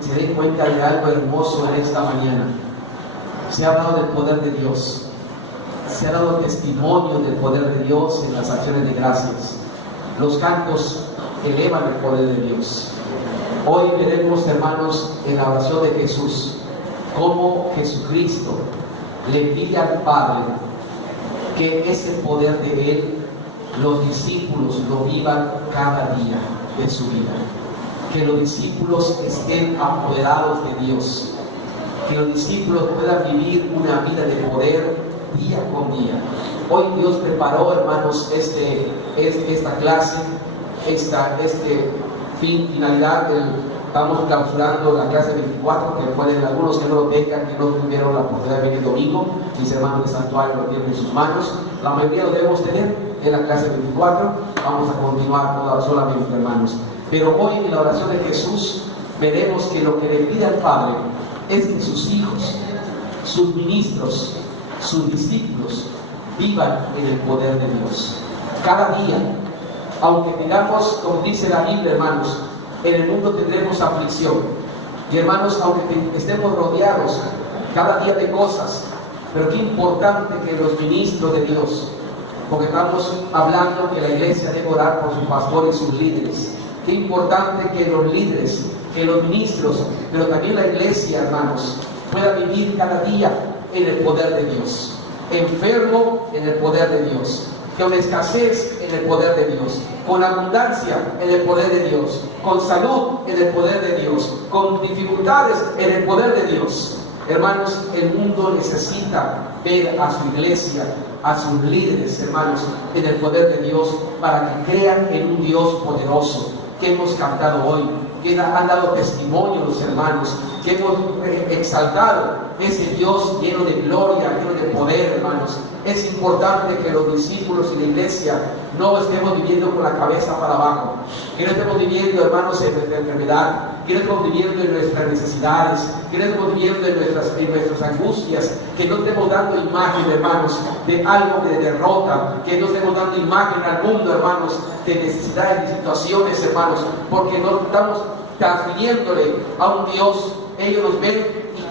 se den cuenta de algo hermoso en esta mañana. Se ha hablado del poder de Dios, se ha dado testimonio del poder de Dios en las acciones de gracias. Los cantos elevan el poder de Dios. Hoy veremos, hermanos, en la oración de Jesús, cómo Jesucristo le pide al Padre que ese poder de Él, los discípulos lo vivan cada día de su vida. Que los discípulos estén apoderados de Dios. Que los discípulos puedan vivir una vida de poder día con día. Hoy Dios preparó, hermanos, esta clase, finalidad. Estamos clausurando la clase 24, que pueden algunos que no lo tengan, que no tuvieron la oportunidad de venir domingo. Mis hermanos de santuario lo tienen en sus manos. La mayoría lo debemos tener en la clase 24. Vamos a continuar solamente, hermanos. Pero hoy en la oración de Jesús veremos que lo que le pide al Padre es que sus hijos, sus ministros, sus discípulos vivan en el poder de Dios. Cada día, aunque digamos, como dice la Biblia, hermanos, en el mundo tendremos aflicción. Y hermanos, aunque estemos rodeados cada día de cosas, pero qué importante que los ministros de Dios, porque estamos hablando que la iglesia debe orar por su pastor y sus líderes. Qué importante que los líderes, que los ministros, pero también la iglesia, hermanos, pueda vivir cada día en el poder de Dios. Enfermo en el poder de Dios. Con escasez en el poder de Dios. Con abundancia en el poder de Dios. Con salud en el poder de Dios. Con dificultades en el poder de Dios. Hermanos, el mundo necesita ver a su iglesia, a sus líderes, hermanos, en el poder de Dios, para que crean en un Dios poderoso, que hemos cantado hoy, que han dado testimonio los hermanos, que hemos exaltado ese Dios lleno de gloria, lleno de poder, hermanos. Es importante que los discípulos y la iglesia no estemos viviendo con la cabeza para abajo, que no estemos viviendo, hermanos, en nuestra enfermedad, que no estemos viviendo en nuestras necesidades, que no estemos viviendo en nuestras angustias, que no estemos dando imagen, hermanos, de algo de derrota, que no estemos dando imagen al mundo, hermanos, de necesidades, de situaciones, hermanos, porque no estamos transfiriéndole a un Dios. Ellos nos ven y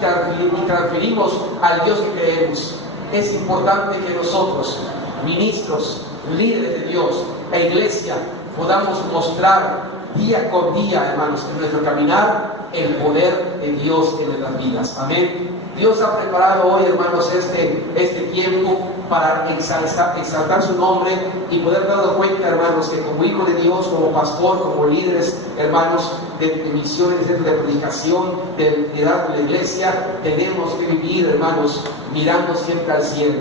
transferimos al Dios que creemos. Es importante que nosotros, ministros, líderes de Dios, la iglesia, podamos mostrar día con día, hermanos, en nuestro caminar, el poder de Dios en nuestras vidas. Amén. Dios ha preparado hoy, hermanos, este tiempo para exaltar su nombre y poder darnos cuenta, hermanos, que como hijo de Dios, como pastor, como líderes, hermanos, de misiones, de predicación, de liderazgo de la iglesia, tenemos que vivir, hermanos, mirando siempre al cielo,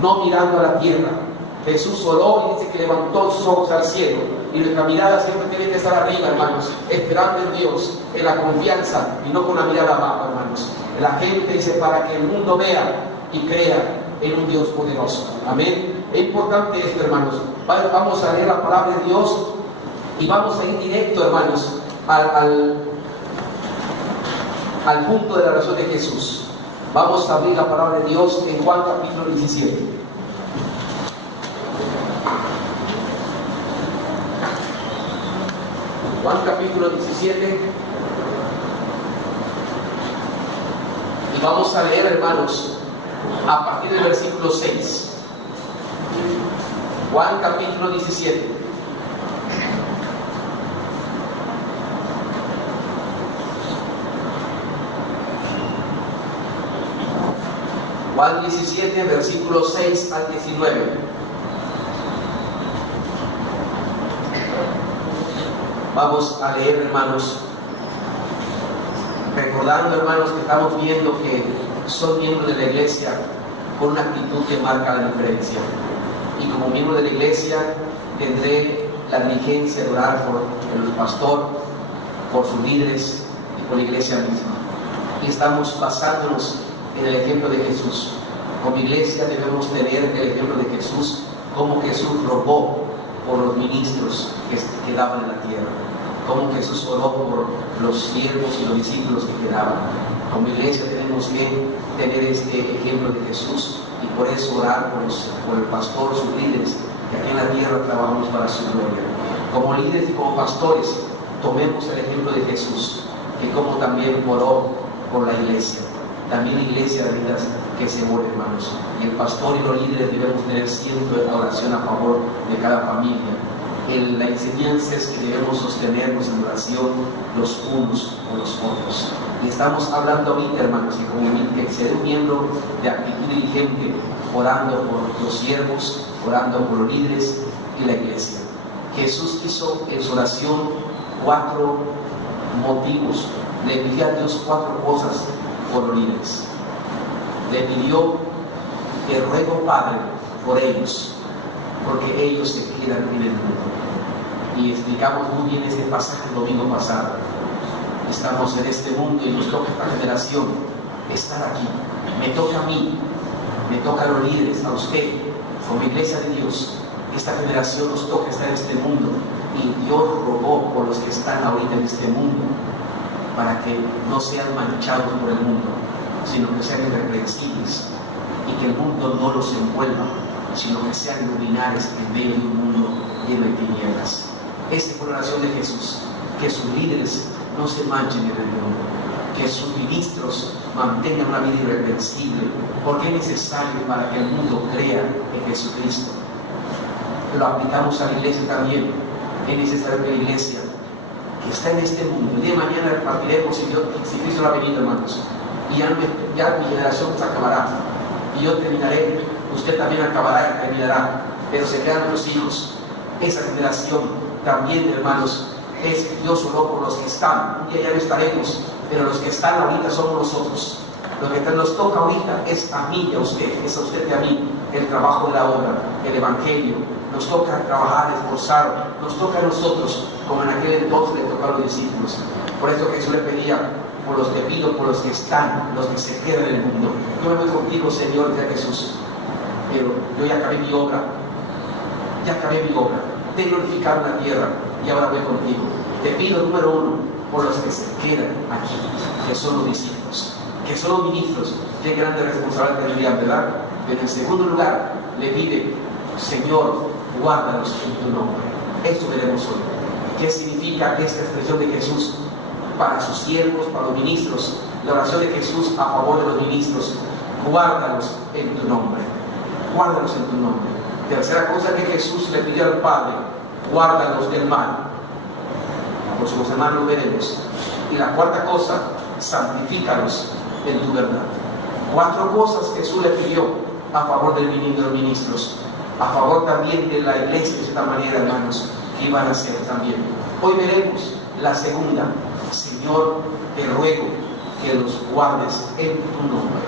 no mirando a la tierra. Jesús oró y dice que levantó sus ojos al cielo, y nuestra mirada siempre tiene que estar arriba, hermanos, esperando en Dios, en la confianza, y no con la mirada abajo, hermanos. La gente dice, para que el mundo vea y crea en un Dios poderoso. Amén. Es importante esto, hermanos. Vamos a leer la palabra de Dios y vamos a ir directo, hermanos, al punto de la oración de Jesús. Vamos a abrir la palabra de Dios en Juan capítulo 17. Juan capítulo 17. Y vamos a leer, hermanos, a partir del versículo 6. Juan capítulo 17. Juan 17, versículos 6 al 19. Vamos a leer, hermanos, recordando, hermanos, que estamos viendo que son miembros de la iglesia con una actitud que marca la diferencia. Y como miembro de la iglesia tendré la diligencia de orar por el pastor, por sus líderes y por la iglesia misma. Y estamos basándonos en el ejemplo de Jesús. Como iglesia debemos tener el ejemplo de Jesús, como Jesús rogó por los ministros que quedaban en la tierra, como Jesús oró por los siervos y los discípulos que quedaban. Como iglesia tenemos que tener este ejemplo de Jesús y por eso orar por el pastor, sus líderes, que aquí en la tierra trabajamos para su gloria. Como líderes y como pastores, tomemos el ejemplo de Jesús. que como también oró por la iglesia. También la iglesia de vidas que se ore, hermanos. Y el pastor y los líderes debemos tener siempre la oración a favor de cada familia. La enseñanza es que debemos sostenernos en oración los unos con los otros. Y estamos hablando ahorita, hermanos, y como ser un miembro de actitud diligente, orando por los siervos, orando por los líderes y la iglesia. Jesús hizo en su oración 4 motivos. Le pidió a Dios 4 cosas por los líderes. Le pidió: te ruego, Padre, por ellos, porque ellos se quedan en el mundo. Y explicamos muy bien este pasaje el domingo pasado. Estamos en este mundo y nos toca a esta generación estar aquí. Me toca a mí, me toca a los líderes, a usted, como iglesia de Dios. Esta generación nos toca estar en este mundo, y Dios rogó por los que están ahorita en este mundo, para que no sean manchados por el mundo, sino que sean irreprensibles, y que el mundo no los envuelva, sino que sean luminares en medio de un mundo lleno de tinieblas. Esta fue la oración de Jesús, que sus líderes no se manchen en el mundo, que sus ministros mantengan una vida irreprensible, porque es necesario para que el mundo crea en Jesucristo. Lo aplicamos a la iglesia también. Es necesario que la iglesia que está en este mundo, el día de mañana partiremos si Cristo no ha venido, hermanos, y ya mi generación se acabará, y yo terminaré, usted también acabará y terminará, pero se quedan los hijos. Esa generación también, hermanos, Dios oró por los que están. Un día ya no estaremos, pero los que están ahorita somos nosotros. Lo que nos toca ahorita es a mí y a usted, es a usted y a mí, el trabajo de la obra, el evangelio. Nos toca trabajar, esforzar, nos toca a nosotros, como en aquel entonces le tocó a los discípulos. Por eso Jesús le pedía: por los que pido, por los que están, los que se quedan en el mundo. Yo me voy contigo, Señor, decía Jesús, pero yo ya acabé mi obra, te he glorificado en la tierra y ahora voy contigo. Te pido, número 1, por los que se quedan aquí, que son los discípulos, que son los ministros. Qué grande responsabilidad tendrían, ¿verdad? Pero en segundo lugar, le pide: Señor, guárdalos en tu nombre. Esto veremos hoy. ¿Qué significa esta expresión de Jesús para sus siervos, para los ministros? La oración de Jesús a favor de los ministros: guárdalos en tu nombre. Guárdalos en tu nombre. Tercera cosa que Jesús le pidió al Padre: guárdalos del mal. Por sus hermanos lo veremos. Y la cuarta cosa: santifícalos en tu verdad. 4 cosas Jesús le pidió a favor del ministerio de los ministros, a favor también de la iglesia, de esta manera, hermanos, que iban a hacer también. Hoy veremos la segunda: Señor, te ruego que los guardes en tu nombre.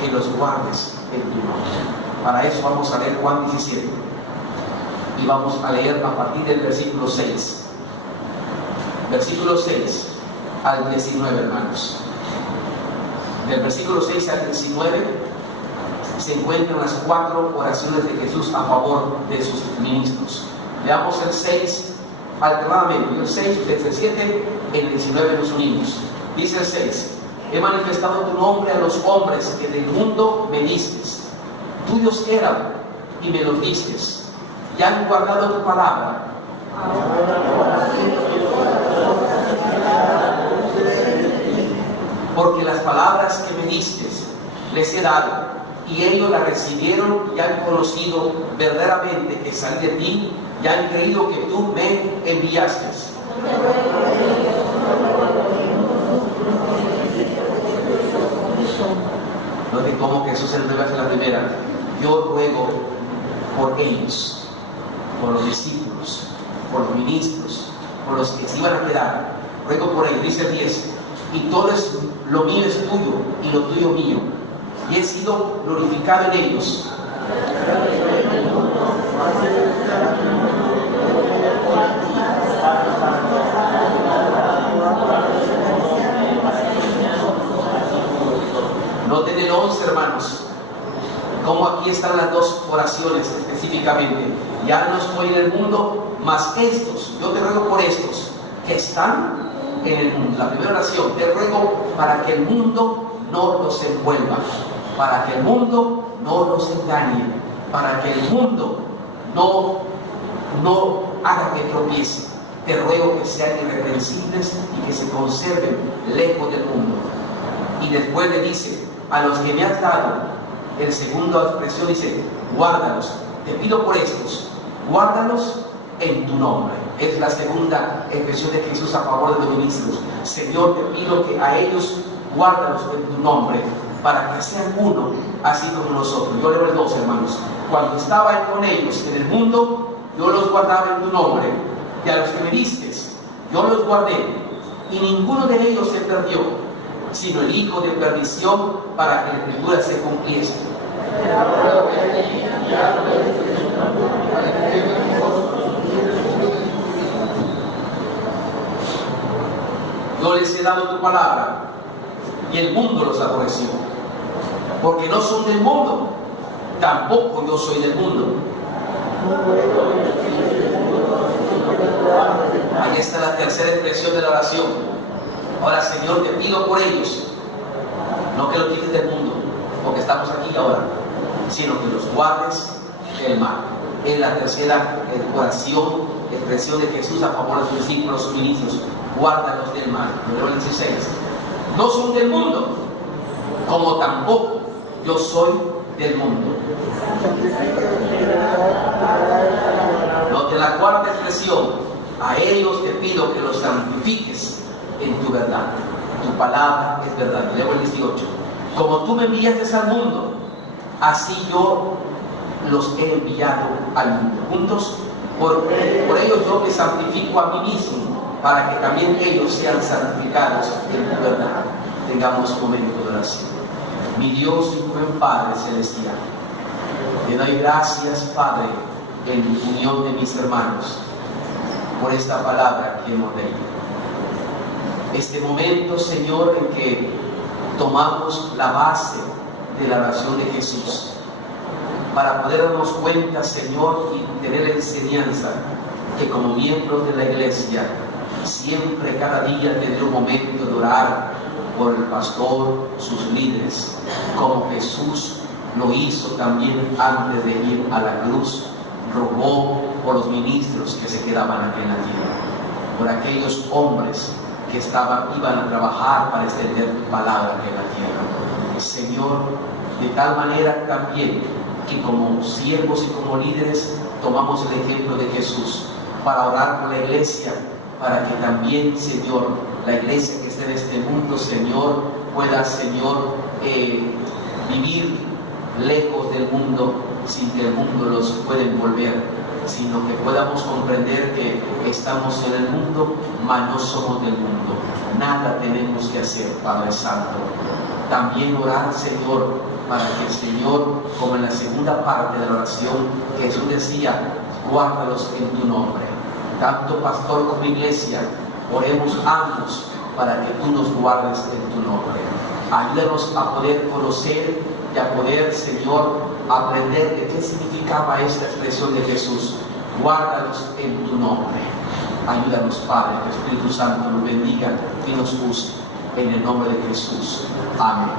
Que los guardes en tu nombre. Para eso vamos a leer Juan 17. Y vamos a leer a partir del versículo 6. Versículo 6 al 19, hermanos. Del versículo 6 al 19 se encuentran las 4 oraciones de Jesús a favor de sus ministros. Veamos el 6 alternadamente. El 6, el 7, el 19 nos unimos. Dice el 6: he manifestado tu nombre a los hombres que del mundo me distes. Tuyos eran y me los distes, y han guardado tu palabra. Porque las palabras que me distes les he dado, y ellos las recibieron y han conocido verdaderamente que salí de ti, y han creído que tú me enviaste. Noten cómo Jesús se nos debe hacer la primera: yo ruego por ellos, por los discípulos, por los ministros, por los que se iban a quedar. Ruego por ellos. Dice el 10: y todo lo mío es tuyo y lo tuyo mío, y he sido glorificado en ellos. Noten el 11, hermanos, como aquí están las 2 oraciones específicamente. Ya no estoy en el mundo, mas estos, yo te ruego por estos que están en el mundo. La primera oración: te ruego para que el mundo no los envuelva, para que el mundo no los engañe, para que el mundo no haga que tropiece. te ruego que sean irreprensibles y que se conserven lejos del mundo. Y después le dice, a los que me has dado, en segunda expresión dice, guárdalos, te pido por estos, guárdalos en tu nombre. Es la segunda expresión de Jesús a favor de los ministros. Señor, te pido que a ellos guárdalos en tu nombre, para que sean uno, así como nosotros. Yo leo el 2, hermanos. Cuando estaba con ellos en el mundo, yo los guardaba en tu nombre, y a los que me diste, yo los guardé, y ninguno de ellos se perdió, sino el hijo de perdición, para que la escritura se cumpliese. Yo les he dado tu palabra, y el mundo los aborreció, porque no son del mundo, tampoco yo soy del mundo. Ahí está la tercera expresión de la oración. Ahora, Señor, te pido por ellos, no que los quites del mundo, porque estamos aquí ahora, sino que los guardes del mal. Es la tercera oración, expresión de Jesús a favor de sus discípulos, sus ministros. Guárdalos del mal. Número 16. No son del mundo, como tampoco yo soy del mundo. Note la cuarta expresión. A ellos te pido que los santifiques en tu verdad. Tu palabra es verdad. Leo el 18. Como tú me enviaste al mundo, así yo los he enviado al mundo. Juntos, por ellos yo me santifico a mí mismo, para que también ellos sean santificados en tu verdad. Tengamos un momento de oración. Mi Dios y buen Padre celestial, te doy gracias, Padre, en unión de mis hermanos, por esta palabra que hemos leído. Este momento, Señor, en que tomamos la base de la oración de Jesús, para poder darnos cuenta, Señor, y tener la enseñanza que como miembros de la iglesia, siempre, cada día, tener un momento de orar por el pastor, sus líderes, como Jesús lo hizo también antes de ir a la cruz. Rogó por los ministros que se quedaban aquí en la tierra, por aquellos hombres que iban a trabajar para extender tu palabra aquí en la tierra. Señor, de tal manera también que como siervos y como líderes tomamos el ejemplo de Jesús para orar por la iglesia, para que también, Señor, la iglesia que esté en este mundo, Señor, pueda, Señor, vivir lejos del mundo, sin que el mundo los pueda envolver, sino que podamos comprender que estamos en el mundo, mas no somos del mundo. Nada tenemos que hacer, Padre Santo. También orar, Señor, para que el Señor, como en la segunda parte de la oración, Jesús decía, guárdalos en tu nombre. Tanto pastor como iglesia, oremos ambos para que tú nos guardes en tu nombre. Ayúdanos a poder conocer y a poder, Señor, aprender de qué significaba esta expresión de Jesús. Guárdalos en tu nombre. Ayúdanos, Padre, que el Espíritu Santo nos bendiga y nos use. En el nombre de Jesús. Amén.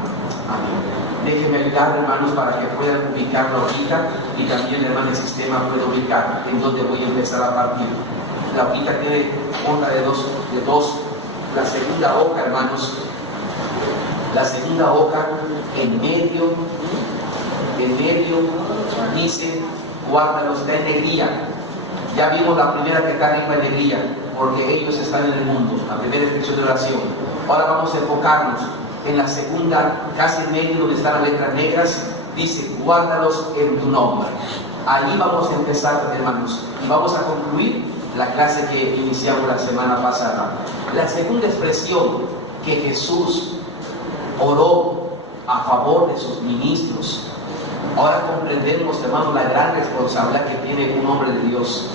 Amén. Déjenme ayudar, hermanos, para que puedan ubicar la hojita y también el hermano del sistema puede ubicar en donde voy a empezar a partir. La hojita tiene hoja de dos. La segunda hoja, hermanos, la segunda hoja en medio dice, guárdalos, está en negrilla. Ya vimos la primera que está arriba en negrilla, porque ellos están en el mundo, la primera expresión de oración. Ahora vamos a enfocarnos en la segunda, casi en medio donde están las letras negras, dice, guárdalos en tu nombre. Ahí vamos a empezar, hermanos, y vamos a concluir la clase que iniciamos la semana pasada. La segunda expresión que Jesús oró a favor de sus ministros. Ahora comprendemos, hermanos, la gran responsabilidad que tiene un hombre de Dios,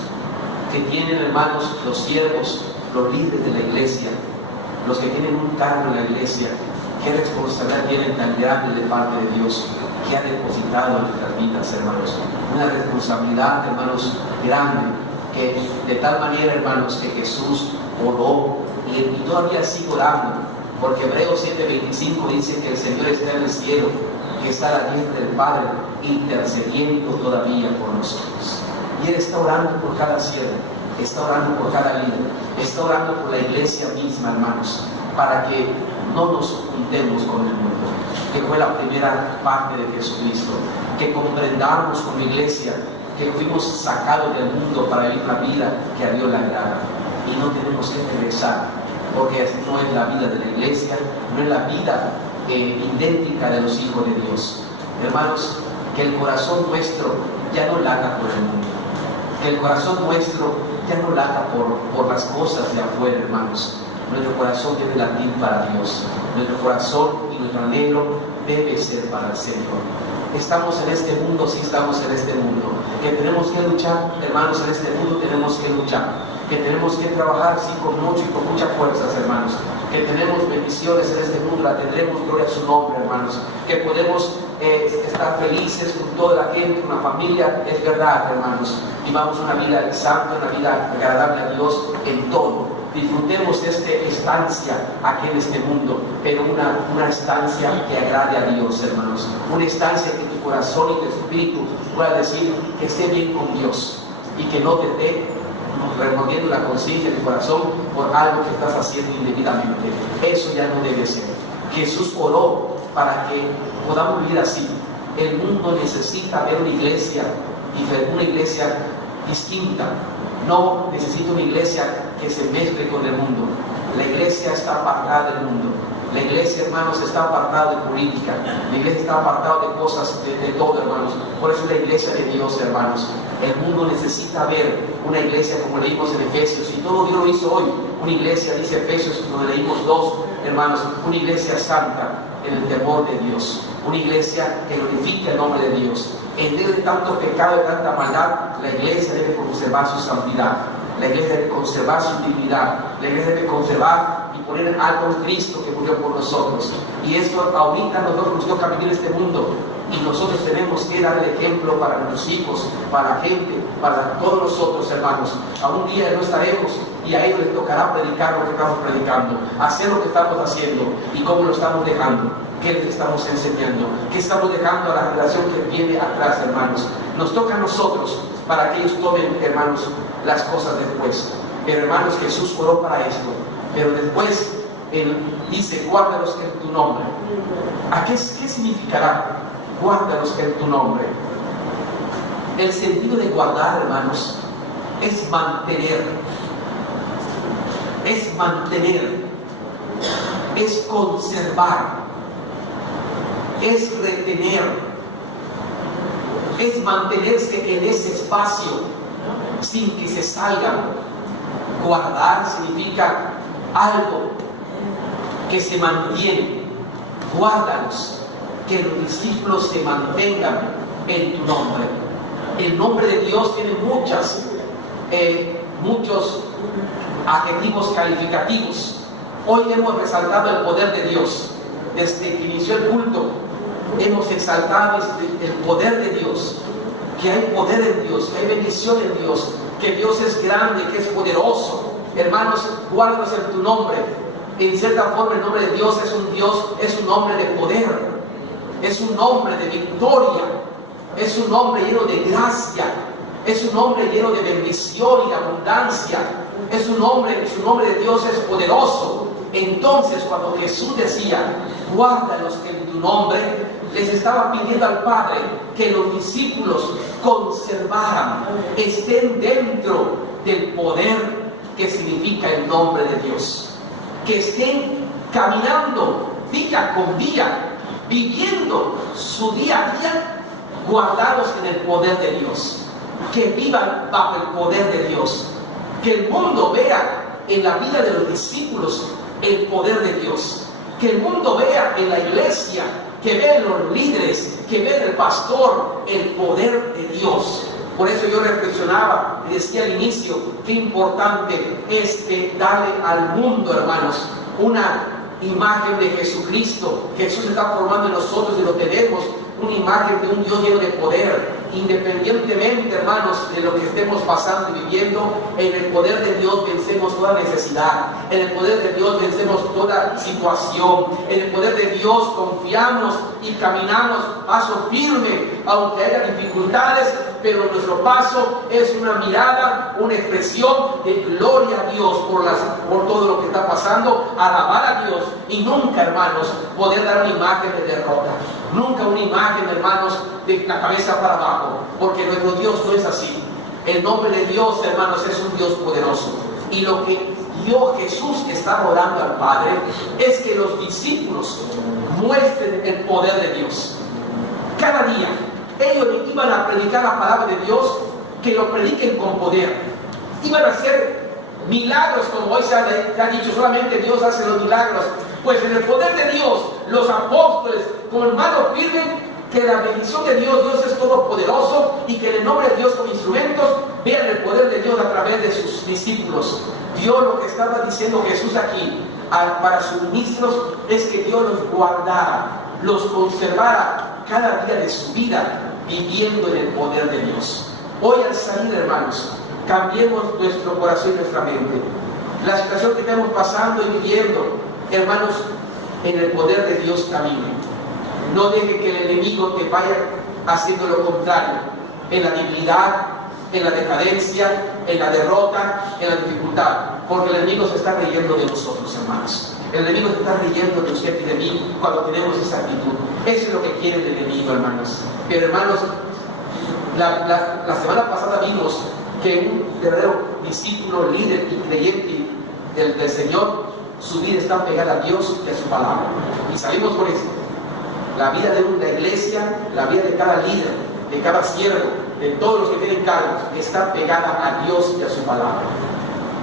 que tienen, hermanos, los siervos, los líderes de la iglesia, los que tienen un cargo en la iglesia. Qué responsabilidad tienen tan grande de parte de Dios, que ha depositado en nuestras vidas, hermanos. Una responsabilidad, hermanos, grande, que de tal manera, hermanos, que Jesús oró y todavía sigue orando, porque Hebreos 7:25 dice que el Señor está en el cielo, que está a la diestra del Padre, intercediendo todavía por nosotros. Y Él está orando por cada siervo, está orando por cada líder, está orando por la iglesia misma, hermanos, para que no nos juntemos con el mundo, que fue la primera parte de Jesucristo, que comprendamos como iglesia que fuimos sacados del mundo para vivir una vida que a Dios le agrada, y no tenemos que regresar, porque no es la vida de la iglesia, no es la vida idéntica de los hijos de Dios. Hermanos, que el corazón nuestro ya no lata por el mundo, que el corazón nuestro ya no lata por las cosas de afuera, hermanos. Nuestro corazón debe latir para Dios, nuestro corazón y nuestro anhelo debe ser para el Señor. Estamos en este mundo, sí estamos en este mundo, que tenemos que luchar, hermanos, en este mundo tenemos que luchar, que tenemos que trabajar, sí, con mucho y con muchas fuerzas, hermanos, que tenemos bendiciones en este mundo, la tendremos, gloria a su nombre, hermanos, que podemos estar felices con toda la gente, una familia, es verdad, hermanos, vivamos una vida santa, una vida agradable a Dios en todo. Disfrutemos esta estancia aquí en este mundo, pero una estancia que agrade a Dios, hermanos, una estancia que tu corazón y tu espíritu pueda decir que esté bien con Dios y que no te esté removiendo la conciencia de tu corazón por algo que estás haciendo indebidamente. Eso ya no debe ser. Jesús oró para que podamos vivir así. El mundo necesita ver una iglesia distinta. No necesita una iglesia que se mezcle con el mundo. La iglesia está apartada del mundo. La iglesia, hermanos, está apartada de política. La iglesia está apartada de cosas de todo, hermanos. Por eso es la iglesia de Dios, hermanos. El mundo necesita ver una iglesia como leímos en Efesios. Y todo Dios lo hizo hoy. Una iglesia, dice Efesios, donde leímos 2, hermanos. Una iglesia santa en el temor de Dios. Una iglesia que glorifica el nombre de Dios. En medio de tanto pecado y tanta maldad, la iglesia debe conservar su santidad. La iglesia debe conservar su dignidad. La iglesia debe conservar y poner en alto a un Cristo que murió por nosotros. Y esto ahorita nosotros nos toca vivir este mundo. Y nosotros tenemos que dar el ejemplo para nuestros hijos, para la gente, para todos nosotros, hermanos. A un día no estaremos y a ellos les tocará predicar lo que estamos predicando, hacer lo que estamos haciendo y cómo lo estamos dejando. ¿Qué les estamos enseñando? ¿Qué estamos dejando a la generación que viene atrás, hermanos? Nos toca a nosotros para que ellos tomen, hermanos, las cosas después. Pero, hermanos, Jesús oró para esto. Pero después Él dice, guárdalos en tu nombre. ¿Qué significará? Guárdalos en tu nombre. El sentido de guardar, hermanos, es mantener. Es mantener. Es conservar. Es retener, es mantenerse en ese espacio sin que se salgan. Guardar significa algo que se mantiene. Guárdalos, que los discípulos se mantengan en tu nombre. El nombre de Dios tiene muchos adjetivos calificativos. Hoy hemos resaltado el poder de Dios. Desde que inició el culto hemos exaltado el poder de Dios, que hay poder en Dios, que hay bendición en Dios, que Dios es grande, que es poderoso. Hermanos, guárdalos en tu nombre. En cierta forma el nombre de Dios, es un nombre de poder, es un nombre de victoria, es un nombre lleno de gracia, es un nombre lleno de bendición y de abundancia. Su nombre de Dios es poderoso. Entonces, cuando Jesús decía, guárdalos en tu nombre, les estaba pidiendo al Padre que los discípulos conservaran, estén dentro del poder que significa el nombre de Dios, que estén caminando día con día, viviendo su día a día, guardados en el poder de Dios, que vivan bajo el poder de Dios, que el mundo vea en la vida de los discípulos el poder de Dios, que el mundo vea en la iglesia, que vea en los líderes, que vea en el pastor el poder de Dios. Por eso yo reflexionaba y decía al inicio, qué importante es darle al mundo, hermanos, una imagen de Jesucristo. Jesús está formando en nosotros y lo tenemos, una imagen de un Dios lleno de poder, independientemente, hermanos, de lo que estemos pasando y viviendo. En el poder de Dios vencemos toda necesidad, en el poder de Dios vencemos toda situación, en el poder de Dios confiamos y caminamos paso firme, aunque haya dificultades, pero nuestro paso es una mirada, una expresión de gloria a Dios por todo lo que está pasando, alabar a Dios, y nunca, hermanos, poder dar una imagen de derrota, nunca una imagen, hermanos, de la cabeza para abajo, porque nuestro Dios no es así. El nombre de Dios, hermanos, es un Dios poderoso, y lo que Jesús está orando al Padre es que los discípulos muestren el poder de Dios. Cada día ellos iban a predicar la palabra de Dios, que lo prediquen con poder. Iban a hacer milagros, como hoy se ha dicho, solamente Dios hace los milagros. Pues en el poder de Dios, los apóstoles con mano firme, que la bendición de Dios, Dios es todopoderoso, y que en el nombre de Dios como instrumentos vean el poder de Dios a través de sus discípulos. Dios, lo que estaba diciendo Jesús aquí para sus ministros, es que Dios los guardara, los conservara cada día de su vida, viviendo en el poder de Dios. Hoy, al salir, hermanos, cambiemos nuestro corazón y nuestra mente. La situación que estamos pasando y viviendo, hermanos, en el poder de Dios camine. No deje que el enemigo te vaya haciendo lo contrario, en la debilidad, en la decadencia, en la derrota, en la dificultad, porque el enemigo se está riendo de nosotros, hermanos. El enemigo se está riendo de usted y de mí cuando tenemos esa actitud. Eso es lo que quiere el enemigo, hermanos. Pero, hermanos, la semana pasada vimos que un verdadero discípulo, líder y creyente del Señor, su vida está pegada a Dios y a su palabra. Y salimos por eso. La vida de una iglesia, la vida de cada líder, de cada siervo, de todos los que tienen cargos, está pegada a Dios y a su palabra.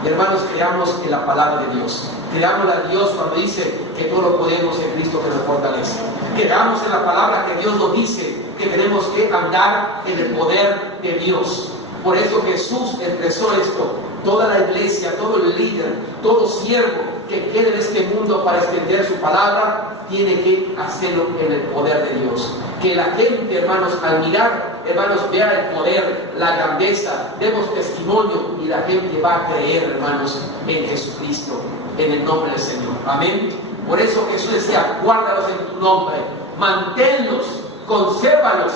Y, hermanos, creamos en la palabra de Dios. Creamos a Dios cuando dice que todo lo podemos en Cristo que nos fortalece. Creamos en la palabra que Dios nos dice que tenemos que andar en el poder de Dios. Por eso Jesús expresó esto. Toda la iglesia, todo el líder, todo siervo que quede en este mundo para extender su palabra, tiene que hacerlo en el poder de Dios. Que la gente, hermanos, al mirar, hermanos, vea el poder, la grandeza, demos testimonio, y la gente va a creer, hermanos, en Jesucristo, en el nombre del Señor. Amén. Por eso Jesús decía: guárdalos en tu nombre, manténlos, consérvalos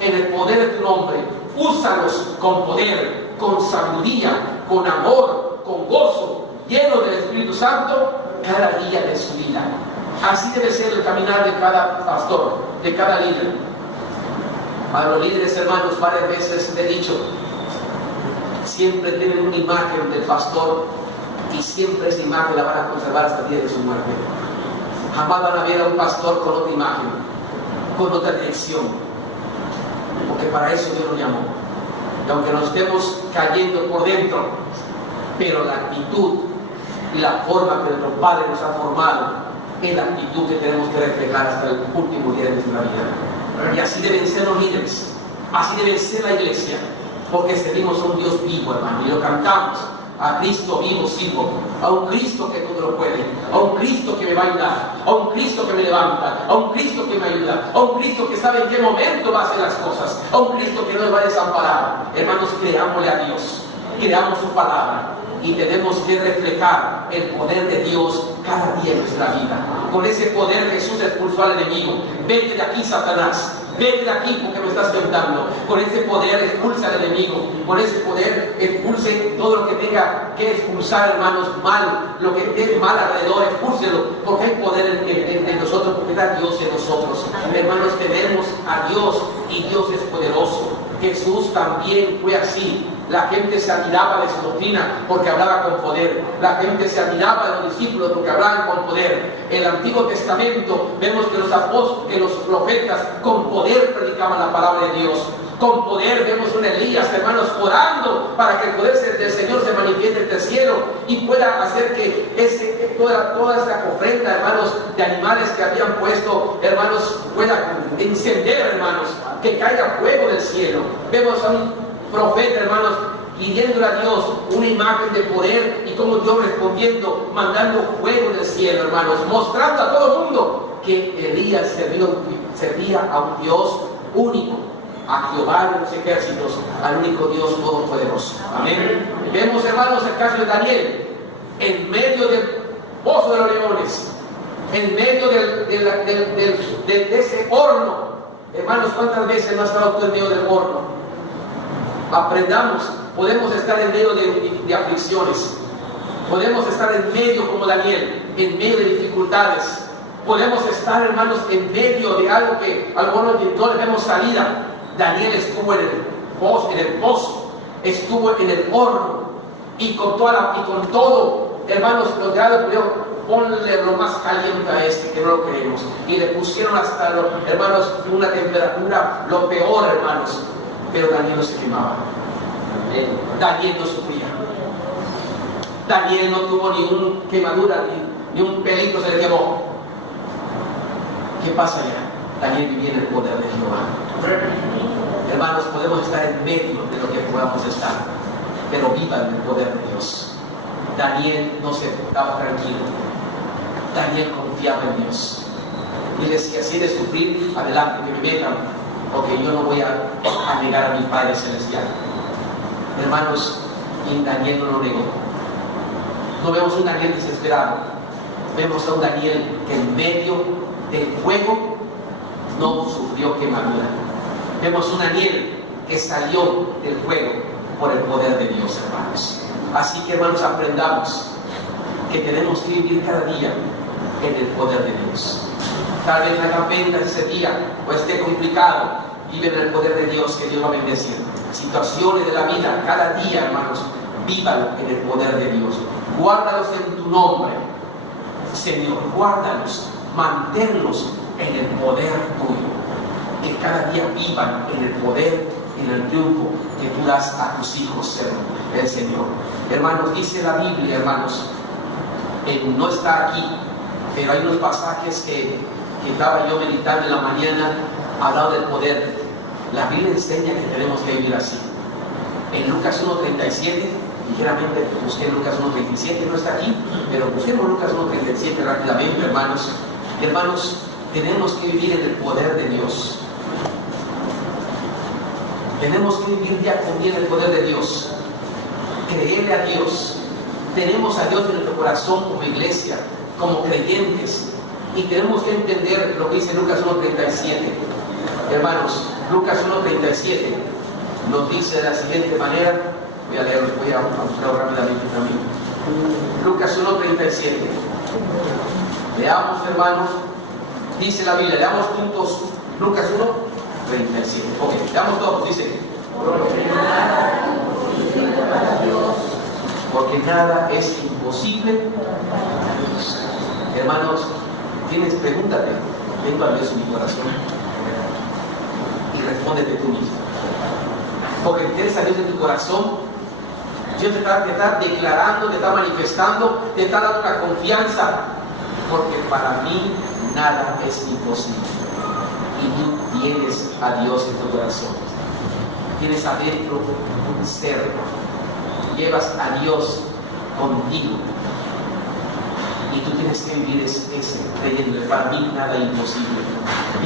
en el poder de tu nombre, úsalos con poder, con sabiduría, con amor, con gozo, lleno del Espíritu Santo cada día de su vida. Así debe ser el caminar de cada pastor, de cada líder. A los líderes, hermanos, varias veces he dicho, siempre tienen una imagen del pastor, y siempre esa imagen la van a conservar hasta el día de su muerte. Jamás van a ver a un pastor con otra imagen, con otra dirección, porque para eso Dios nos llamó. Y aunque nos estemos cayendo por dentro, pero la actitud y la forma que nuestro Padre nos ha formado es la actitud que tenemos que reflejar hasta el último día de nuestra vida. Y así deben ser los líderes, así debe ser la iglesia, porque servimos a un Dios vivo, hermano, y lo cantamos: a Cristo vivo sirvo, a un Cristo que todo lo puede, a un Cristo que me va a ayudar, a un Cristo que me levanta, a un Cristo que me ayuda, a un Cristo que sabe en qué momento va a hacer las cosas, a un Cristo que no me va a desamparar. Hermanos, creámosle a Dios, creamos su palabra, y tenemos que reflejar el poder de Dios cada día en nuestra vida. Con ese poder Jesús expulsó al enemigo. Vete de aquí, Satanás, vete de aquí porque me estás tentando. Con ese poder expulsa al enemigo, con ese poder expulse todo lo que tenga que expulsar, hermanos, mal, lo que esté mal alrededor, expúlselo, porque hay poder en nosotros, porque está Dios en nosotros. Hermanos, tenemos a Dios, y Dios es poderoso. Jesús también fue así. La gente se admiraba de su doctrina porque hablaba con poder. La gente se admiraba de los discípulos porque hablaban con poder. En el Antiguo Testamento vemos que los apóstoles, que los profetas con poder predicaban la palabra de Dios. Con poder vemos a Elías, hermanos, orando para que el poder del Señor se manifieste desde el cielo y pueda hacer que toda esta ofrenda, hermanos, de animales que habían puesto, hermanos, pueda encender, hermanos, que caiga fuego del cielo. Vemos a un profeta, hermanos, pidiéndole a Dios una imagen de poder, y como Dios respondiendo, mandando fuego del cielo, hermanos, mostrando a todo el mundo que Elías servía a un Dios único, a Jehová de los ejércitos, al único Dios todopoderoso. Amén. Vemos, hermanos, el caso de Daniel, en medio del pozo de los leones, en medio de ese horno. Hermanos, ¿cuántas veces no has estado tú en medio del horno? Aprendamos, podemos estar en medio de aflicciones, podemos estar en medio como Daniel, en medio de dificultades, podemos estar, hermanos, en medio de algo que a lo mejor no le vemos salida. Daniel estuvo en el pozo, estuvo en el horno, y con todo, hermanos, los grados, ponle lo más caliente a este, que no lo queremos, y le pusieron hasta, hermanos, una temperatura, lo peor, hermanos, pero Daniel no se quemaba. Daniel no sufría. Daniel no tuvo ni una quemadura, ni un pelito se le quemó. ¿Qué pasa ya? Daniel vivía en el poder de Jehová. Hermanos, podemos estar en medio de lo que podamos estar, pero viva en el poder de Dios. Daniel no se estaba tranquilo. Daniel confiaba en Dios y decía: si he de sufrir, adelante, que me metan, porque yo no voy a negar a mi Padre Celestial. Hermanos, y Daniel no lo negó. No vemos un Daniel desesperado, vemos a un Daniel que en medio del fuego no sufrió quemadura. Vemos un Daniel que salió del fuego por el poder de Dios, hermanos. Así que, hermanos, aprendamos que tenemos que vivir cada día en el poder de Dios. Tal vez la venta ese día o esté complicado, vive en el poder de Dios, que Dios va a bendecir. Situaciones de la vida, cada día, hermanos, vivan en el poder de Dios. Guárdalos en tu nombre, Señor, guárdalos, manténlos en el poder tuyo. Que cada día vivan en el poder, en el triunfo que tú das a tus hijos, el Señor. Hermanos, dice la Biblia, hermanos, no está aquí, pero hay unos pasajes que estaba yo meditando en la mañana, hablando del poder. La Biblia enseña que tenemos que vivir así. En Lucas 1:37, ligeramente busqué Lucas 1:37, no está aquí, pero busquemos Lucas 1:37 rápidamente, hermanos. Hermanos, tenemos que vivir en el poder de Dios. Tenemos que vivir día con día en el poder de Dios. Creerle a Dios. Tenemos a Dios en nuestro corazón como iglesia, como creyentes, y tenemos que entender lo que dice Lucas 1:37. Hermanos, Lucas 1:37 nos dice de la siguiente manera. Voy a leerlo, voy a buscarlo rápidamente también. Lucas 1:37. Leamos, hermanos. Dice la Biblia, leamos juntos Lucas 1:37. Ok, leamos todos, dice: porque nada es imposible para Dios. Hermanos, pregúntate: ¿tengo a Dios en mi corazón? Y respóndete tú mismo. Porque tienes a Dios en tu corazón, Dios te está declarando, te está manifestando, te está dando una confianza. Porque para mí nada es imposible. Y tú tienes a Dios en tu corazón. Tienes adentro un ser. Llevas a Dios contigo. Y tú tienes que vivir ese creyendo. Para mí nada es imposible.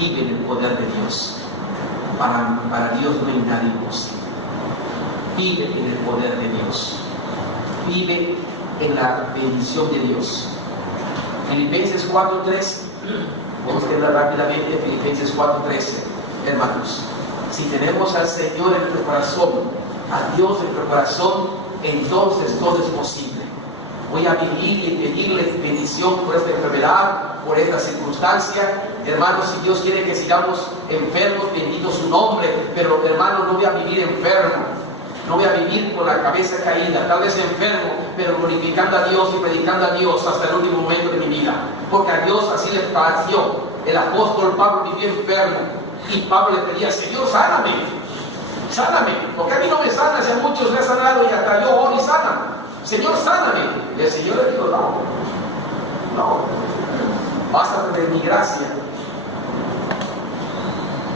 Vive en el poder de Dios. Para Dios no hay nada imposible. Vive en el poder de Dios. Vive en la bendición de Dios. Filipenses 4:13. Vamos a leerla rápidamente. Filipenses 4:13. Hermanos, si tenemos al Señor en nuestro corazón, a Dios en nuestro corazón, entonces todo es posible. Voy a vivir y pedirle bendición por esta enfermedad, por esta circunstancia. Hermanos, si Dios quiere que sigamos enfermos, bendito su nombre. Pero, hermanos, no voy a vivir enfermo. No voy a vivir con la cabeza caída, tal vez enfermo, pero glorificando a Dios y predicando a Dios hasta el último momento de mi vida. Porque a Dios así le pareció. El apóstol Pablo vivió enfermo y Pablo le pedía: Señor, sáname, sáname, porque a mí no me sana, si a muchos le ha sanado y hasta yo oro y sana. Señor, sáname. Y el Señor le dijo: no, bástate de mi gracia.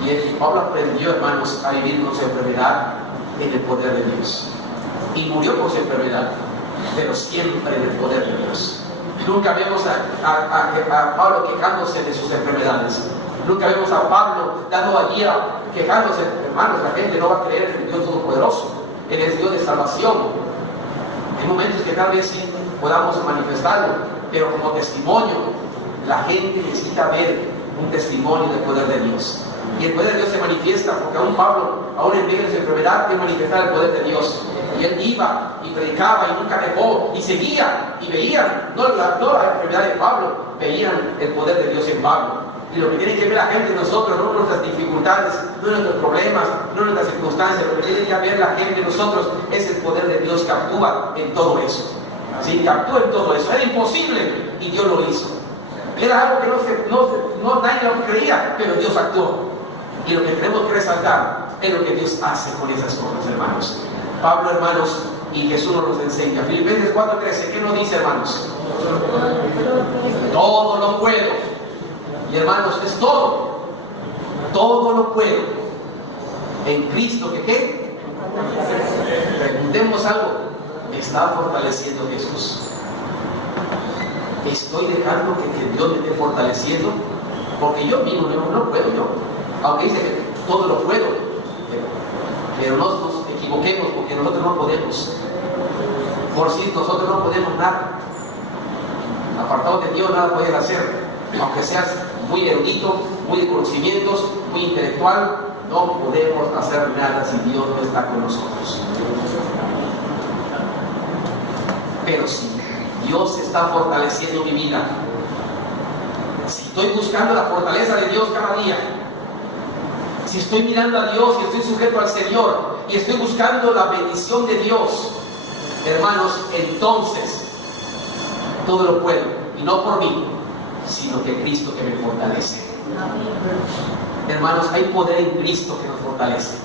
Y Pablo aprendió, hermanos, a vivir con su enfermedad en el poder de Dios. Y murió por su enfermedad, pero siempre en el poder de Dios. Nunca vemos a Pablo quejándose de sus enfermedades. Nunca vemos a Pablo dando a guía, quejándose. Hermanos, la gente no va a creer en el Dios Todopoderoso. Él es Dios de salvación. Hay momentos que tal vez sí podamos manifestarlo, pero como testimonio, la gente necesita ver un testimonio del poder de Dios. Y el poder de Dios se manifiesta, porque aún Pablo, aún en medio de su enfermedad, él manifestaba el poder de Dios. Y él iba y predicaba y nunca dejó, y seguía, y veían, no la enfermedad de Pablo, veían el poder de Dios en Pablo. Y lo que tiene que ver la gente en nosotros, no nuestras dificultades, no nuestros problemas, no nuestras circunstancias, lo que tiene que ver la gente en nosotros es el poder de Dios que actúa en todo eso. ¿Sí? Que actúa en todo eso. Era imposible y Dios lo hizo. Era algo que nadie lo creía, pero Dios actuó. Y lo que tenemos que resaltar es lo que Dios hace con esas cosas, hermanos. Pablo, hermanos, y Jesús nos enseña. Filipenses 4:13, ¿qué nos dice, hermanos? Todo lo puedo. Y hermanos, es todo. Todo lo puedo. En Cristo, ¿que qué? Preguntemos algo. ¿Me está fortaleciendo Jesús? ¿Estoy dejando que Dios me esté fortaleciendo? Porque yo mismo no puedo yo. Aunque dice que todo lo puedo. Pero no nos equivoquemos, porque nosotros no podemos. Por si nosotros no podemos nada. Apartado de Dios nada puedes hacer. Aunque seas muy erudito, muy de conocimientos, muy intelectual, no podemos hacer nada si Dios no está con nosotros. Pero si Dios está fortaleciendo mi vida, si estoy buscando la fortaleza de Dios cada día, si estoy mirando a Dios y estoy sujeto al Señor y estoy buscando la bendición de Dios, hermanos, entonces todo lo puedo, y no por mí, sino que Cristo que me fortalece. Hermanos, hay poder en Cristo que nos fortalece.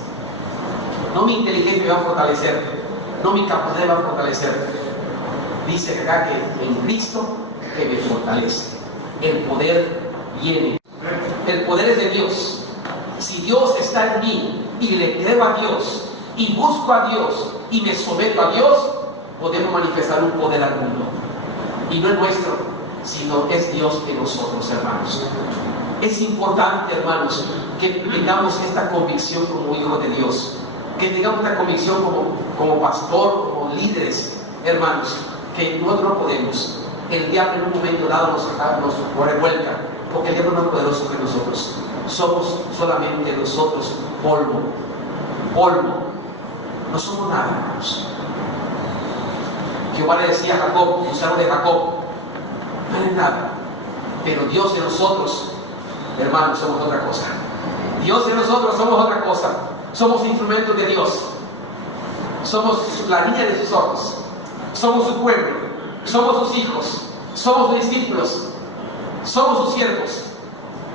No mi inteligencia me va a fortalecer, no mi capacidad me va a fortalecer. Dice acá que en Cristo que me fortalece. El poder viene. El poder es de Dios. Si Dios está en mí y le creo a Dios y busco a Dios y me someto a Dios, podemos manifestar un poder al mundo. Y no es nuestro, sino es Dios en nosotros, hermanos. Es importante, hermanos, que tengamos esta convicción como hijos de Dios, que tengamos esta convicción como pastor, como líderes, hermanos, que nosotros no podemos. El diablo en un momento dado nos revuelca, porque el diablo no es poderoso que nosotros. Somos solamente nosotros polvo, no somos nada, hermanos. Jehová le decía a Jacob, usaron de Jacob, no eres nada, pero Dios en nosotros, hermanos, somos otra cosa. Dios en nosotros somos otra cosa. Somos instrumentos de Dios. Somos la niña de sus ojos. Somos su pueblo. Somos sus hijos. Somos sus discípulos. Somos sus siervos.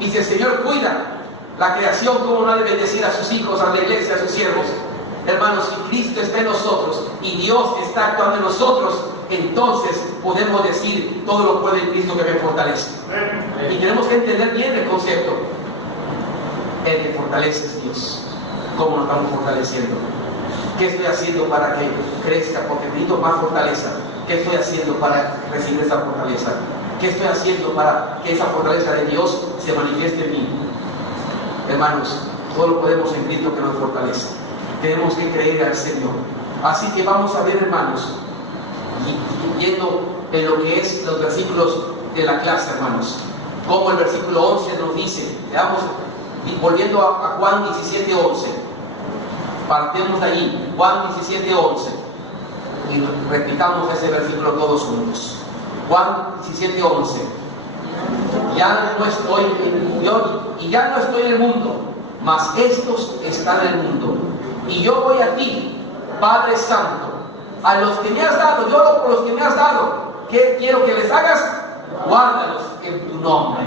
Y si el Señor cuida la creación, ¿cómo no ha de bendecir a sus hijos, a la iglesia, a sus siervos? Hermanos, si Cristo está en nosotros y Dios está actuando en nosotros, entonces podemos decir, todo lo puede en Cristo que me fortalece. Y tenemos que entender bien el concepto. El que fortalece es Dios. ¿Cómo nos estamos fortaleciendo? ¿Qué estoy haciendo para que crezca? Porque necesito más fortaleza. ¿Qué estoy haciendo para recibir esa fortaleza? ¿Qué estoy haciendo para que esa fortaleza de Dios se manifieste en mí? Hermanos, todo lo podemos en Cristo que nos fortalece. Tenemos que creer al Señor. Así que vamos a ver, hermanos, yendo en lo que es los versículos de la clase, hermanos, como el versículo 11 nos dice, veamos, volviendo a Juan 17:11, partemos de ahí, Juan 17:11, y repitamos ese versículo todos juntos. Juan 17:11, ya no estoy en el mundo, mas estos están en el mundo, y yo voy a ti, Padre Santo, a los que me has dado, yo oro por los que me has dado. ¿Qué quiero que les hagas? Guárdalos en tu nombre.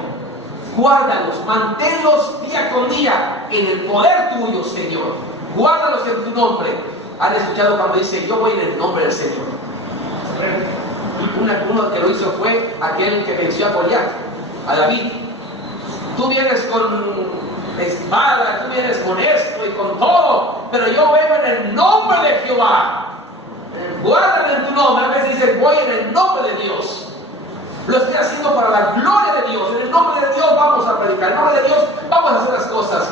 Guárdalos, manténlos día con día en el poder tuyo, Señor. Guárdalos en tu nombre. ¿Han escuchado cuando dice, yo voy en el nombre del Señor? Uno que lo hizo fue aquel que venció a Goliat, a David. Tú vienes con espada, tú vienes con esto y con todo, pero yo vengo en el nombre de Jehová. Guárdame en tu nombre. A veces dice, voy en el nombre de Dios. Lo estoy haciendo para la gloria de Dios. En el nombre de Dios vamos a predicar. En el nombre de Dios vamos a hacer las cosas.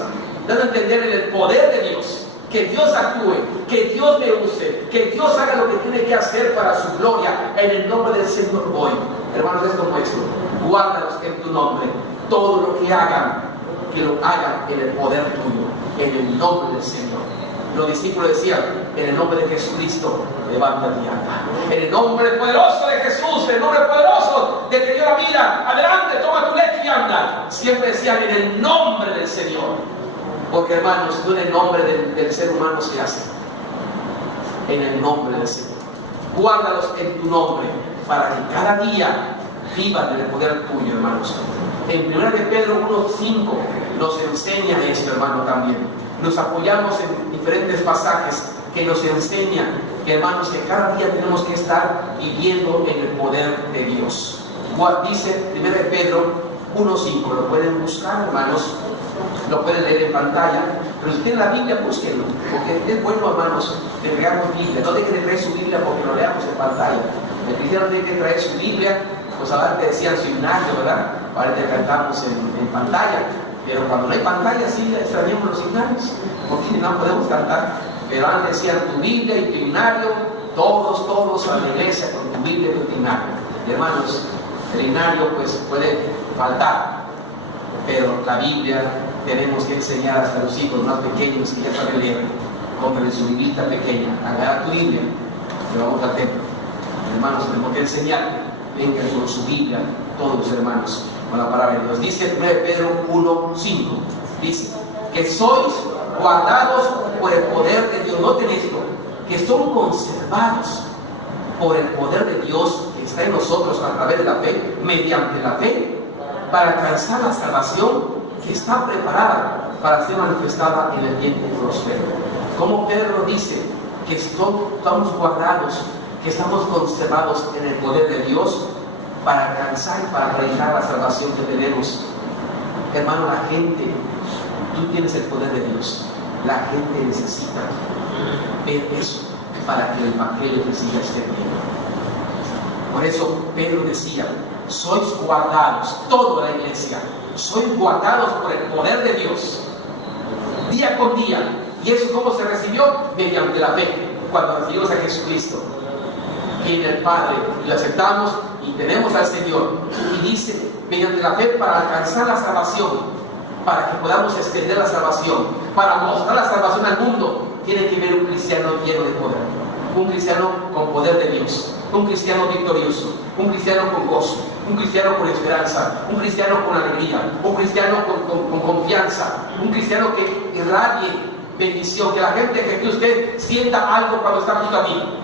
Dando a entender en el poder de Dios. Que Dios actúe, que Dios me use, que Dios haga lo que tiene que hacer para su gloria. En el nombre del Señor voy. Hermanos, es como esto. Guárdalos en tu nombre. Todo lo que hagan, que lo hagan en el poder tuyo. En el nombre del Señor. Los discípulos decían, en el nombre de Jesucristo, levántate y anda. En el nombre poderoso de Jesús, en el nombre poderoso de que dio la vida, adelante, toma tu lecho y anda. Siempre decían, en el nombre del Señor. Porque hermanos, no en el nombre del ser humano se hace. En el nombre del Señor. Guárdalos en tu nombre, para que cada día vivan en el poder tuyo, hermanos. En 1 de Pedro 1:5 nos enseña esto, hermano, también. Nos apoyamos en diferentes pasajes que nos enseñan que, hermanos, que cada día tenemos que estar viviendo en el poder de Dios. Dice 1 de Pedro 1:5, lo pueden buscar, hermanos, lo pueden leer en pantalla, pero si tienen la Biblia, búsquenlo, porque es bueno, hermanos, de leamos Biblia. No dejen de traer su Biblia porque lo leamos en pantalla. El cristiano tiene que traer su Biblia, pues ahora te decían su himnario, ¿verdad? Ahora te cantamos en pantalla. Pero cuando no hay pantalla, sí extrañamos los himnarios, porque no podemos cantar. Pero antes decían tu Biblia y tu himnario, todos a la iglesia con tu Biblia y tu himnario. Y hermanos, el himnario pues puede faltar, pero la Biblia tenemos que enseñar hasta los hijos más pequeños que ya saben leer. Cómprale su Biblita pequeña, agarra tu Biblia, y vamos al templo. Hermanos, tenemos que enseñarte, vengan con su Biblia, todos los hermanos, con la palabra de Dios. Dice 1 Pedro 1:5, dice que sois guardados por el poder de Dios. Noten esto, que son conservados por el poder de Dios que está en nosotros a través de la fe, mediante la fe, para alcanzar la salvación que está preparada para ser manifestada en el tiempo próspero. Como Pedro dice que estamos guardados, que estamos conservados en el poder de Dios para alcanzar y para predicar la salvación que tenemos. Hermano, la gente, tú tienes el poder de Dios. La gente necesita ver eso para que el evangelio que siga esté bien. Por eso Pedro decía, sois guardados, toda la iglesia, sois guardados por el poder de Dios, día con día. ¿Y eso cómo se recibió? Mediante la fe, cuando recibimos a Jesucristo, que en el Padre, y lo aceptamos y tenemos al Señor. Y dice, mediante la fe para alcanzar la salvación, para que podamos extender la salvación, para mostrar la salvación al mundo, tiene que ver un cristiano lleno de poder, un cristiano con poder de Dios, un cristiano victorioso, un cristiano con gozo, un cristiano con esperanza, un cristiano con alegría, un cristiano con confianza, un cristiano que irradie bendición, que la gente que usted sienta algo cuando está junto a mí,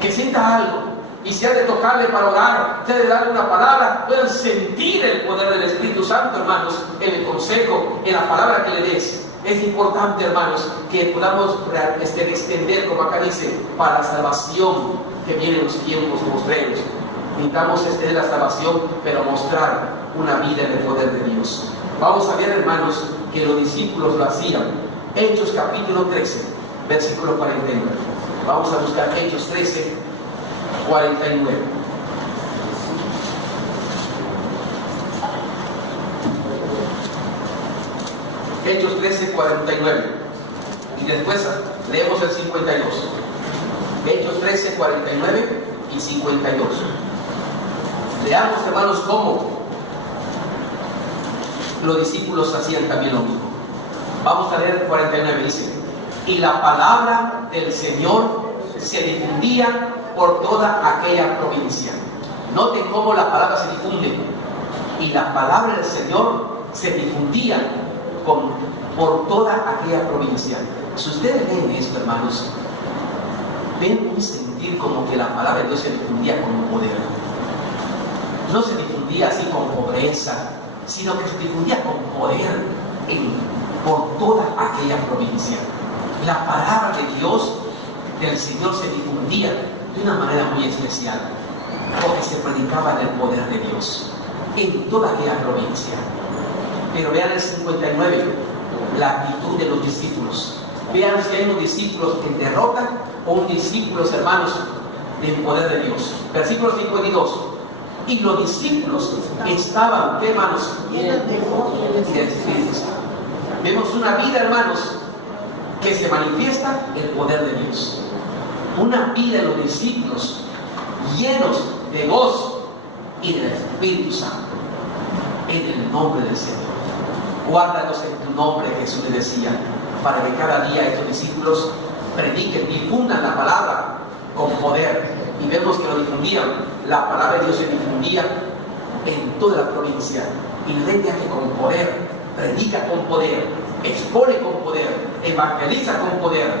que sienta algo. Y si ha de tocarle para orar, si ha de darle una palabra, puedan sentir el poder del Espíritu Santo, hermanos, en el consejo, en la palabra que le des. Es importante, hermanos, que podamos extender, como acá dice, para la salvación que viene en los tiempos postreros. Necesitamos extender la salvación, pero mostrar una vida en el poder de Dios. Vamos a ver, hermanos, que los discípulos lo hacían. Hechos capítulo 13, versículo 49. Vamos a buscar Hechos 13, 49. Hechos 13, 49. Y después leemos el 52. Hechos 13, 49 y 52. Leamos, hermanos, cómo los discípulos hacían también lo mismo. Vamos a leer el 49, dice: y la palabra del Señor se difundía por toda aquella provincia. Noten cómo la palabra se difunde. Y la palabra del Señor se difundía por toda aquella provincia. Si ustedes leen esto, hermanos, ven un sentir como que la palabra de Dios se difundía con poder. No se difundía así con pobreza, sino que se difundía con poder por toda aquella provincia. La palabra de Dios, del Señor, se difundía de una manera muy especial, porque se predicaba del poder de Dios en toda aquella provincia. Pero vean el 59, la actitud de los discípulos. Vean si hay unos discípulos en derrota o un discípulos, hermanos, del poder de Dios. Versículo 52. Y los discípulos estaban, ¿qué, hermanos? Llenos del Espíritu Santo. Vemos una vida, hermanos, que se manifiesta el poder de Dios. Una vida de los discípulos llenos de gozo y del Espíritu Santo. En el nombre del Señor. Guárdanos en tu nombre, Jesús le decía, para que cada día estos discípulos prediquen, difundan la palabra con poder. Y vemos que lo difundían, la palabra de Dios se difundía en toda la provincia. Y no deja que con poder, predica con poder, expone con poder, evangeliza con poder.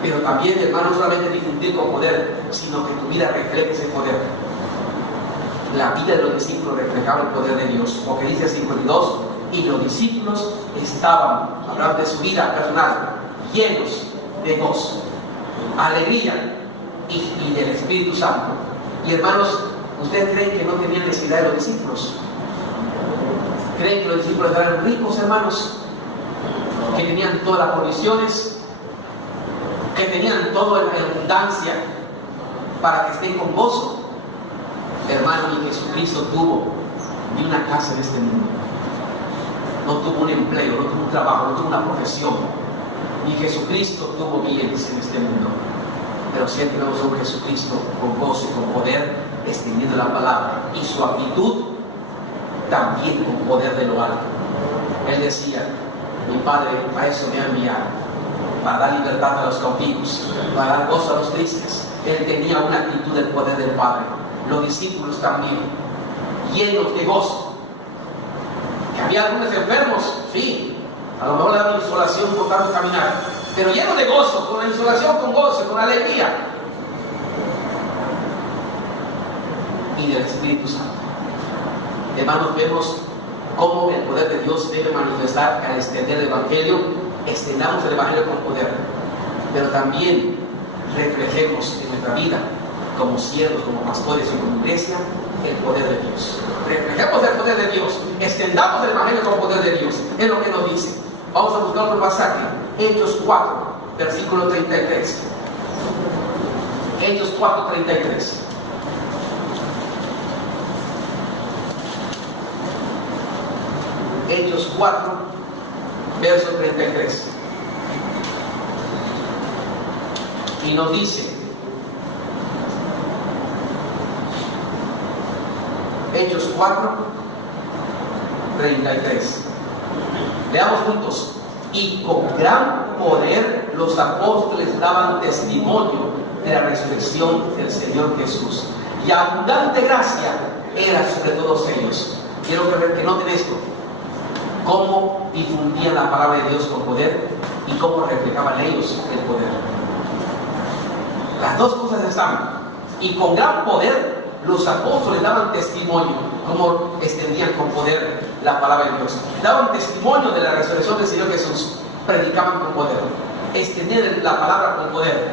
Pero también, hermano, no solamente difundir con poder, sino que tu vida refleje ese poder. La vida de los discípulos reflejaba el poder de Dios, porque dice el 52, y los discípulos estaban, hablando de su vida personal, llenos de gozo, alegría y del Espíritu Santo. Y hermanos, ¿ustedes creen que no tenían necesidad de los discípulos? ¿Creen que los discípulos eran ricos, hermanos? ¿Que tenían todas las provisiones? ¿Que tenían todo en abundancia para que estén con gozo? Hermano, ni Jesucristo tuvo ni una casa en este mundo. No tuvo un empleo, no tuvo un trabajo, no tuvo una profesión. Ni Jesucristo tuvo bienes en este mundo. Pero siempre vemos a un Jesucristo con gozo y con poder, extendiendo la palabra. Y su actitud también con poder de lo alto. Él decía, mi Padre a eso me ha enviado, para dar libertad a los cautivos, para dar gozo a los tristes. Él tenía una actitud del poder del Padre. Los discípulos también, llenos de gozo. Que había algunos enfermos, sí, a lo mejor le daban insolación por tanto caminar, pero llenos de gozo, con la insolación, con gozo, con alegría. Y del Espíritu Santo. Hermanos, vemos cómo el poder de Dios debe manifestar al extender el Evangelio. Extendamos el Evangelio con poder, pero también reflejemos en nuestra vida como siervos, como pastores y como iglesia, el poder de Dios. Reflejemos el poder de Dios, extendamos el Evangelio con poder de Dios. Es lo que nos dice. Vamos a buscar otro pasaje, Hechos 4, versículo 33. Hechos 4, 33. Hechos 4, verso 33. Y nos dice, Hechos 4, 33. Leamos juntos. Y con gran poder los apóstoles daban testimonio de la resurrección del Señor Jesús. Y abundante gracia era sobre todos ellos. Quiero que noten esto. Cómo difundían la palabra de Dios con poder y cómo reflejaban ellos el poder. Las dos cosas están. Y con gran poder los apóstoles daban testimonio, como extendían con poder la palabra de Dios. Daban testimonio de la resurrección del Señor Jesús. Predicaban con poder. Extender la palabra con poder.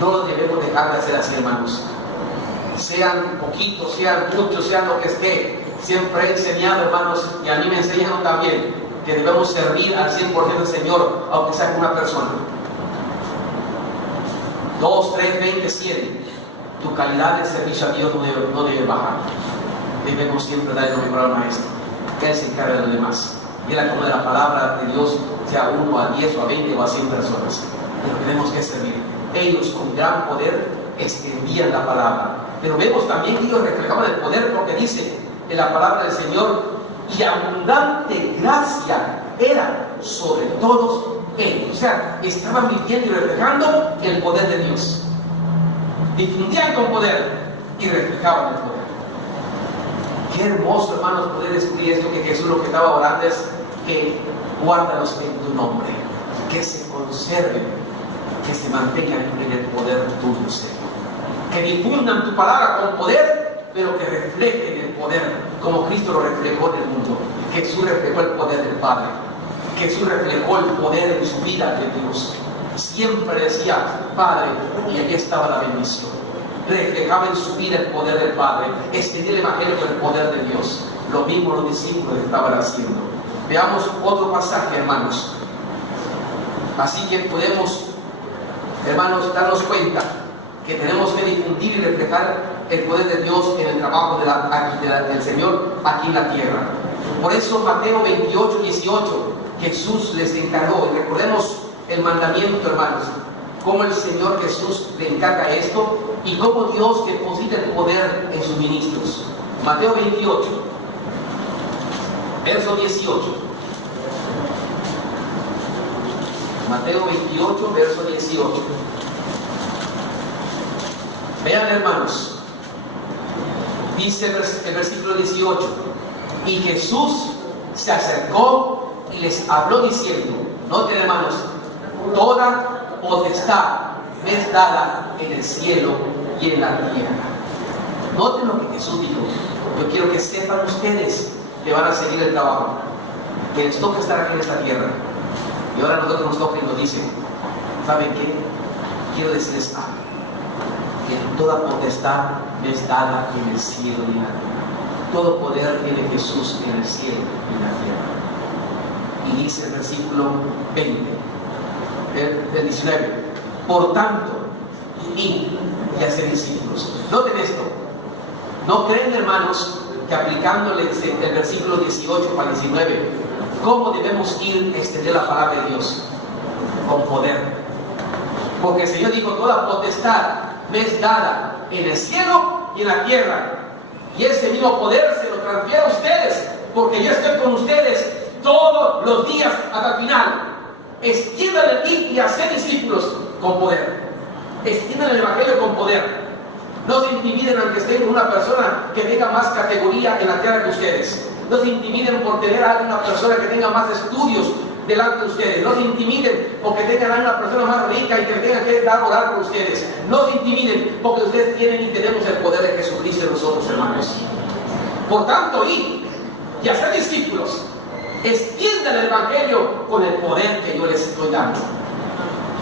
No lo debemos dejar de hacer así, hermanos. Sean poquitos, sean muchos, sean lo que esté. Siempre he enseñado, hermanos, y a mí me enseñaron también, que debemos servir al 100% del Señor, aunque sea con una persona. 2, 3, 20, 100. Tu calidad de servicio a Dios no debe bajar. Debemos siempre darle lo mejor al Maestro. Él se encarga de los demás. Mira cómo de la palabra de Dios, sea 1 a 10 o a 20 o a 100 personas. Pero tenemos que servir. Ellos con gran poder extendían la palabra. Pero vemos también que ellos reflejaban el poder, porque dice en la palabra del Señor, y abundante gracia era sobre todos ellos. O sea, estaban viviendo y reflejando el poder de Dios. Difundían con poder y reflejaban el poder. Qué hermoso, hermanos, poder descubrir esto, que Jesús lo que estaba orando es que guárdalos en tu nombre, que se conserven, que se mantengan en el poder tuyo, Señor. Que difundan tu palabra con poder, pero que reflejen el poder como Cristo lo reflejó en el mundo. Jesús reflejó el poder del Padre. Jesús reflejó el poder en su vida de Dios. Siempre decía, Padre, y allí estaba la bendición. Reflejaba en su vida el poder del Padre. Extendía el Evangelio con el poder de Dios. Lo mismo los discípulos estaban haciendo. Veamos otro pasaje, hermanos. Así que podemos, hermanos, darnos cuenta que tenemos que difundir y reflejar el poder de Dios en el trabajo del Señor aquí en la tierra. Por eso Mateo 28, 18, Jesús les encargó, y recordemos el mandamiento, hermanos, cómo el Señor Jesús le encarga esto y cómo Dios deposita el poder en sus ministros. Mateo 28, verso 18. Mateo 28, verso 18. Vean, hermanos, dice el versículo 18, y Jesús se acercó y les habló diciendo, noten, hermanos, toda potestad me es dada en el cielo y en la tierra. Noten lo que Jesús dijo. Yo quiero que sepan ustedes que van a seguir el trabajo, que les toca estar aquí en esta tierra. Y ahora a nosotros nos toca y nos dicen, ¿saben qué? Quiero decirles algo, que toda potestad me es dada en el cielo y en la tierra. Todo poder tiene Jesús en el cielo y en la tierra. Y dice el versículo 20, del 19, por tanto, id y hacer discípulos. Noten esto, ¿no creen, hermanos, que aplicándoles el versículo 18 para el 19, cómo debemos ir a extender la palabra de Dios? Con poder. Porque el Señor dijo, toda potestad me es dada en el cielo y en la tierra. Y ese mismo poder se lo transfiero a ustedes, porque yo estoy con ustedes todos los días hasta el final. Extiendan el ir y hacer discípulos con poder. Extiendan el evangelio con poder. No se intimiden aunque estén con una persona que tenga más categoría en la tierra que ustedes. No se intimiden por tener a una persona que tenga más estudios delante de ustedes. No se intimiden porque tengan a una persona más rica y que tenga que dar orar por ustedes. No se intimiden porque ustedes tienen y tenemos el poder de Jesucristo en nosotros, hermanos. Por tanto, id y hacer discípulos. Extiendan el evangelio con el poder que yo les estoy dando.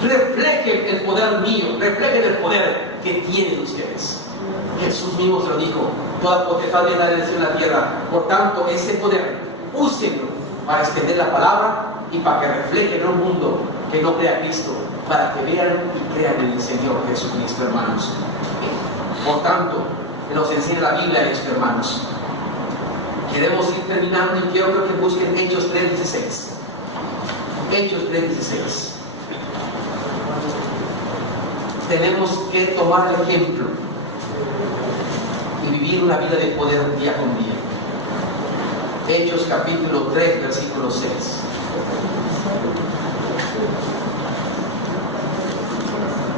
Reflejen el poder mío, reflejen el poder que tienen ustedes. Jesús mismo se lo dijo, toda potestad me es dada en el cielo y en la tierra. Por tanto, ese poder, úsenlo para extender la palabra y para que reflejen en un mundo que no crea a Cristo, para que vean y crean en el Señor Jesucristo, hermanos. Por tanto, nos enseña la Biblia esto, hermanos. Queremos ir terminando y quiero que busquen Hechos 3:16. Hechos 3:16. Tenemos que tomar el ejemplo y vivir una vida de poder día con día. Hechos capítulo 3, versículo 6.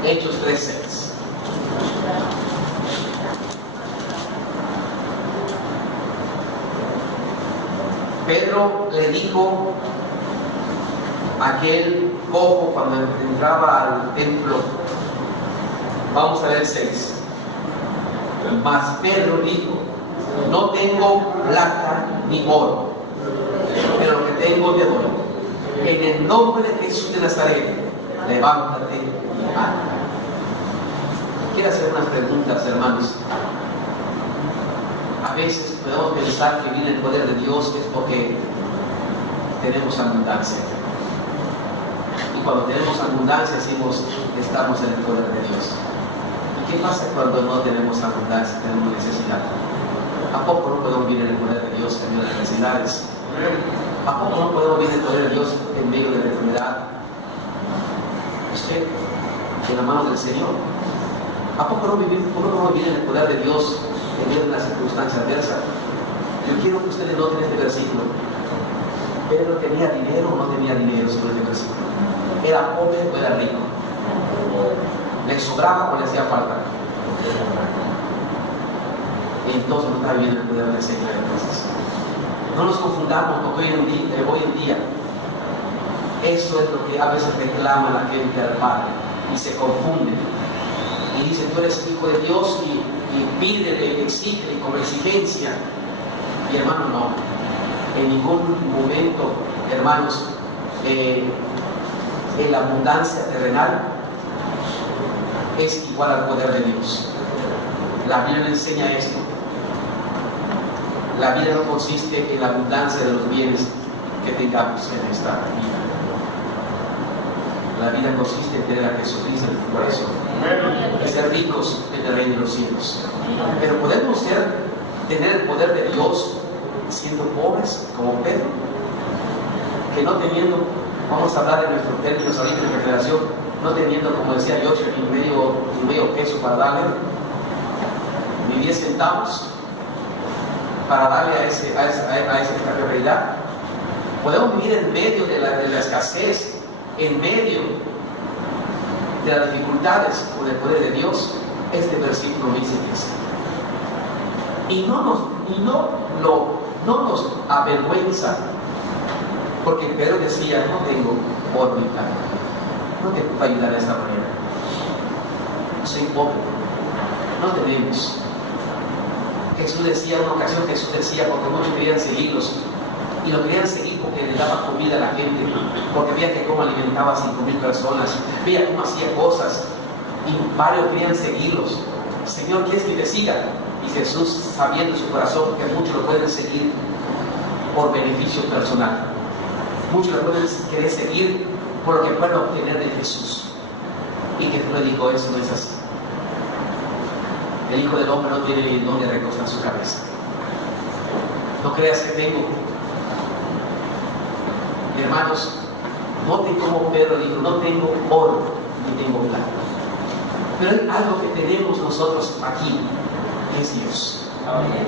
Hechos 3:6. Pedro le dijo a aquel cojo cuando entraba al templo, vamos a ver 6. Mas Pedro dijo, no tengo plata ni oro, pero lo que tengo te doy. En el nombre de Jesús de Nazaret, levántate y anda. Quiero hacer unas preguntas, hermanos. A veces podemos pensar que viene el poder de Dios es porque tenemos abundancia. Y cuando tenemos abundancia decimos que estamos en el poder de Dios. ¿Y qué pasa cuando no tenemos abundancia, tenemos necesidad? ¿A poco no podemos vivir en el poder de Dios en medio de las necesidades? ¿A poco no podemos vivir en el poder de Dios en medio de la enfermedad? Usted, en la mano del Señor. ¿A poco no podemos vivir en el poder de Dios en medio de las circunstancias adversas? Yo quiero que ustedes noten este versículo. ¿Pedro tenía dinero o no tenía dinero sobre este versículo? ¿Era pobre o era rico? ¿Le sobraba o le hacía falta? Entonces no está viviendo el poder del Señor. Entonces, no nos confundamos porque hoy en día eso es lo que a veces reclama la gente al Padre y se confunde y dice, tú eres hijo de Dios y pídele, exige con exigencia. Y hermano, no, en ningún momento, hermanos, en la abundancia terrenal es igual al poder de Dios. La Biblia nos enseña esto. La vida no consiste en la abundancia de los bienes que tengamos en esta vida. La vida consiste en tener a Jesucristo en tu corazón, en ser ricos en el reino de los cielos. Pero podemos tener el poder de Dios siendo pobres como Pedro, que no teniendo, vamos a hablar de nuestros términos ahorita de generación, no teniendo, como decía Joshua, ni medio peso para darle, ni 10 centavos para darle a esta realidad. Podemos vivir en medio de la escasez, en medio de las dificultades con el poder de Dios. Este versículo dice que sí. Y no nos avergüenza, porque Pedro decía: no tengo oro ni plata, no te puedo ayudar de esta manera, soy pobre, no tenemos. Jesús decía en una ocasión, porque muchos querían seguirlos, y lo querían seguir porque le daba comida a la gente, porque veía que cómo alimentaba a 5,000 personas, veía cómo hacía cosas, y varios querían seguirlos. Señor, ¿quieres que te siga? Y Jesús, sabiendo en su corazón que muchos lo pueden seguir por beneficio personal, muchos lo pueden querer seguir por lo que pueden obtener de Jesús, y Jesús le dijo: eso no es así. El Hijo del Hombre no tiene ni dónde recostar su cabeza. No creas que tengo. Hermanos, noten cómo Pedro dijo: no tengo oro ni tengo plata. Pero hay algo que tenemos nosotros aquí, que es Dios. Amén.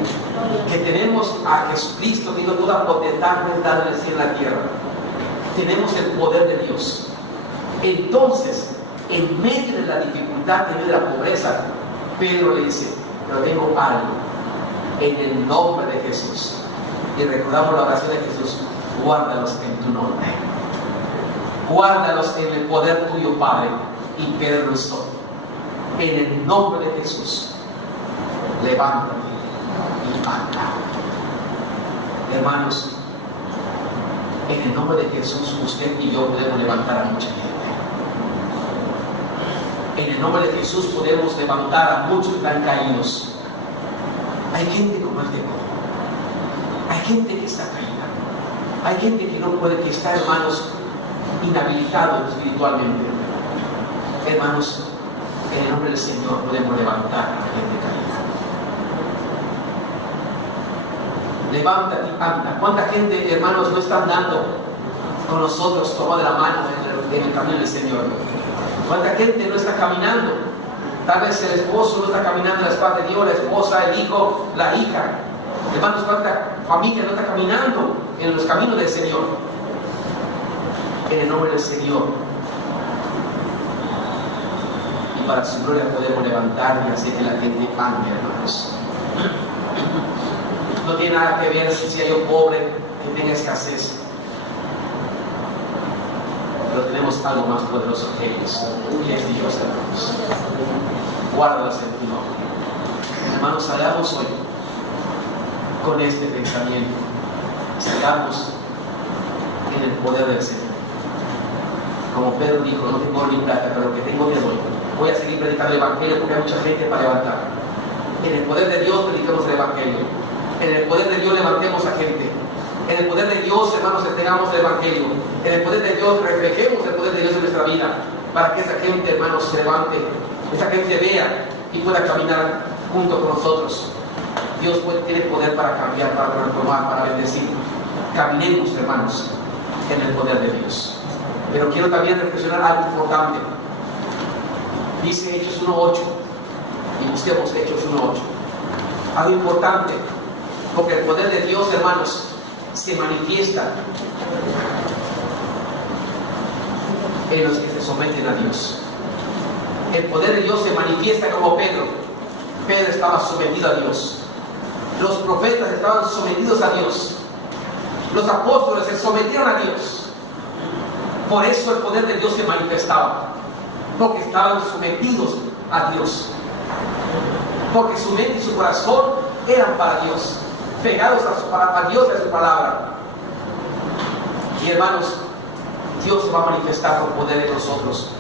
Que tenemos a Jesucristo, que nos toda potestad dada en el cielo y en la tierra. Tenemos el poder de Dios. Entonces, en medio de la dificultad, en medio de la pobreza, Pedro le dice: pero tengo algo, en el nombre de Jesús. Y recordamos la oración de Jesús: guárdalos en tu nombre, guárdalos en el poder tuyo, Padre. Y Pedro rezó: en el nombre de Jesús, levántate y anda. Hermanos, en el nombre de Jesús, usted y yo podemos levantar a mucha gente. En el nombre de Jesús podemos levantar a muchos que están caídos. Hay gente como el demonio, hay gente que está caída, hay gente que no puede, que está, hermanos, inhabilitado espiritualmente. Hermanos, en el nombre del Señor podemos levantar a la gente caída. Levántate y anda. ¿Cuánta gente, hermanos, no está andando con nosotros tomada de la mano en el camino del Señor? ¿Cuánta gente no está caminando? Tal vez el esposo no está caminando en las partes de Dios, la esposa, el hijo, la hija. Hermanos, ¿cuánta familia no está caminando en los caminos del Señor? En el nombre del Señor. Y para su gloria podemos levantar y hacer que la gente ande, hermanos. No tiene nada que ver si sea yo pobre, que tenga escasez. Pero tenemos algo más poderoso que ellos, y es Dios, hermanos. Guárdalos en tu nombre. Hermanos, salgamos hoy con este pensamiento. Salgamos en el poder del Señor. Como Pedro dijo: no tengo ni plata, pero lo que tengo te doy. Voy a seguir predicando el Evangelio porque hay mucha gente para levantar. En el poder de Dios predicamos el Evangelio. En el poder de Dios levantemos a gente. En el poder de Dios, hermanos, entregamos el Evangelio. En el poder de Dios reflejemos el poder de Dios en nuestra vida, para que esa gente, hermanos, se levante, esa gente vea y pueda caminar junto con nosotros. Dios tiene poder para cambiar, para transformar, para bendecir. Caminemos, hermanos, en el poder de Dios. Pero quiero también reflexionar algo importante. Dice Hechos 1:8, y busquemos Hechos 1:8. Algo importante, porque el poder de Dios, hermanos, se manifiesta en los que se someten a Dios. El poder de Dios se manifiesta como Pedro. Pedro estaba sometido a Dios. Los profetas estaban sometidos a Dios. Los apóstoles se sometieron a Dios. Por eso el poder de Dios se manifestaba, porque estaban sometidos a Dios, porque su mente y su corazón eran para Dios, pegados a Dios y a su palabra. Y hermanos, Dios se va a manifestar con poder en nosotros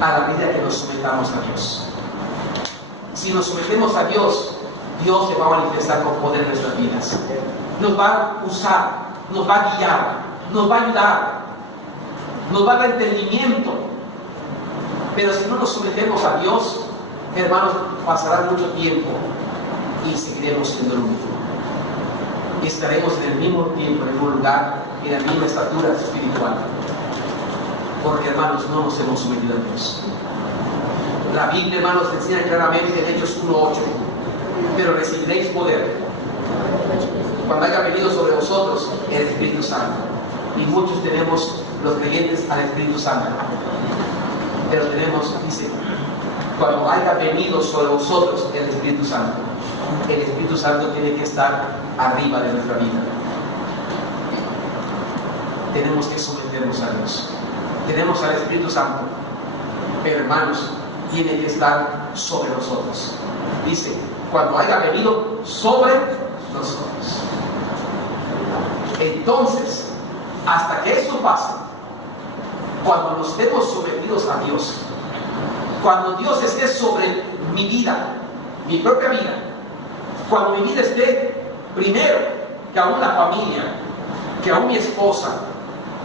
a la medida que nos sometamos a Dios. Si nos sometemos a Dios, Dios se va a manifestar con poder en nuestras vidas. Nos va a usar, nos va a guiar, nos va a ayudar, nos va a dar entendimiento Pero si no nos sometemos a Dios, hermanos, pasará mucho tiempo y seguiremos siendo lo mismo. Y estaremos en el mismo tiempo, en el mismo lugar, en la misma estatura espiritual. Porque, hermanos, no nos hemos sometido a Dios. La Biblia, hermanos, enseña claramente en Hechos 1:8: pero recibiréis poder cuando haya venido sobre vosotros el Espíritu Santo. Y muchos tenemos, los creyentes, al Espíritu Santo. Pero tenemos, dice, cuando haya venido sobre vosotros el Espíritu Santo. El Espíritu Santo tiene que estar arriba de nuestra vida. Tenemos que someternos a Dios. Tenemos al Espíritu Santo, pero, hermanos, tiene que estar sobre nosotros. Dice, cuando haya venido sobre nosotros. Entonces, hasta que esto pase, cuando nos estemos sometidos a Dios, cuando Dios esté sobre mi vida, mi propia vida, cuando mi vida esté primero que aún la familia, que aún mi esposa,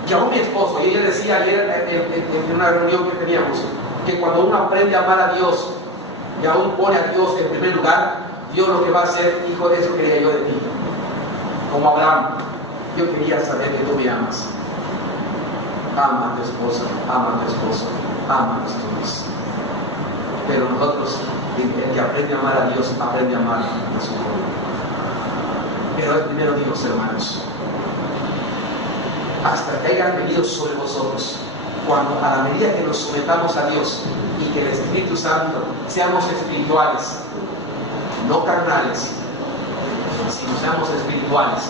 que aún mi esposo. Yo ya decía ayer en una reunión que teníamos, que cuando uno aprende a amar a Dios y aún pone a Dios en primer lugar, Dios lo que va a hacer: hijo, de eso quería yo de ti. Como Abraham, yo quería saber que tú me amas. Ama a tu esposa, ama a tu esposo, ama a tus hijos. Pero nosotros, el que aprende a amar a Dios, aprende a amar a su pueblo. Pero es primero Dios, hermanos. Hasta que hayan venido sobre vosotros, cuando a la medida que nos sometamos a Dios y que el Espíritu Santo, seamos espirituales, no carnales, sino seamos espirituales,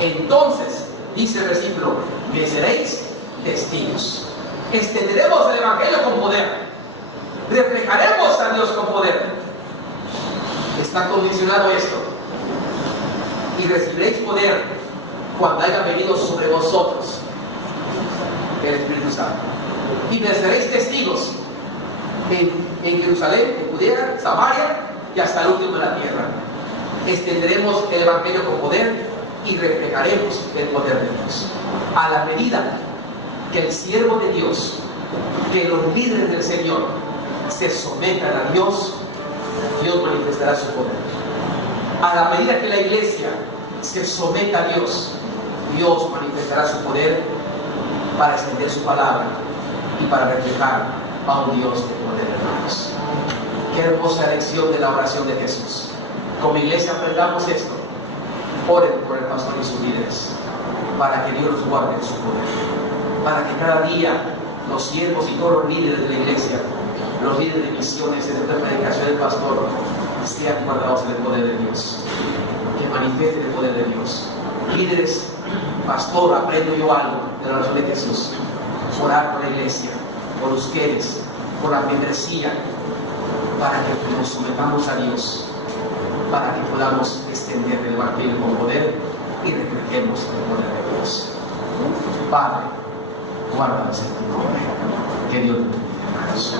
entonces, dice el versículo, me seréis testigos. Extenderemos el Evangelio con poder, reflejaremos a Dios con poder. Está condicionado esto: y recibiréis poder cuando haya venido sobre vosotros el Espíritu Santo, y me seréis testigos en Jerusalén, en Judea, Samaria y hasta el último de la tierra. Extenderemos el Evangelio con poder y reflejaremos el poder de Dios. A la medida que el siervo de Dios, que los líderes del Señor se sometan a Dios, Dios manifestará su poder. A la medida que la iglesia se someta a Dios, Dios manifestará su poder para extender su palabra y para reflejar a un Dios de poder, hermanos. Qué hermosa lección de la oración de Jesús. Como iglesia aprendamos esto. Oren por el pastor y sus líderes, para que Dios los guarde en su poder, para que cada día los siervos y todos los líderes de la iglesia, los líderes de misiones, de la predicación del pastor, sean guardados en el poder de Dios, que manifiesten el poder de Dios. Líderes, pastor, aprendo yo algo de la oración de Jesús: orar por la iglesia, por ustedes, por la membresía, para que nos sometamos a Dios, para que podamos extender el Evangelio con poder y reflejemos el poder de Dios. Padre, guárdanos en tu nombre. Que Dios te bendiga, hermanos.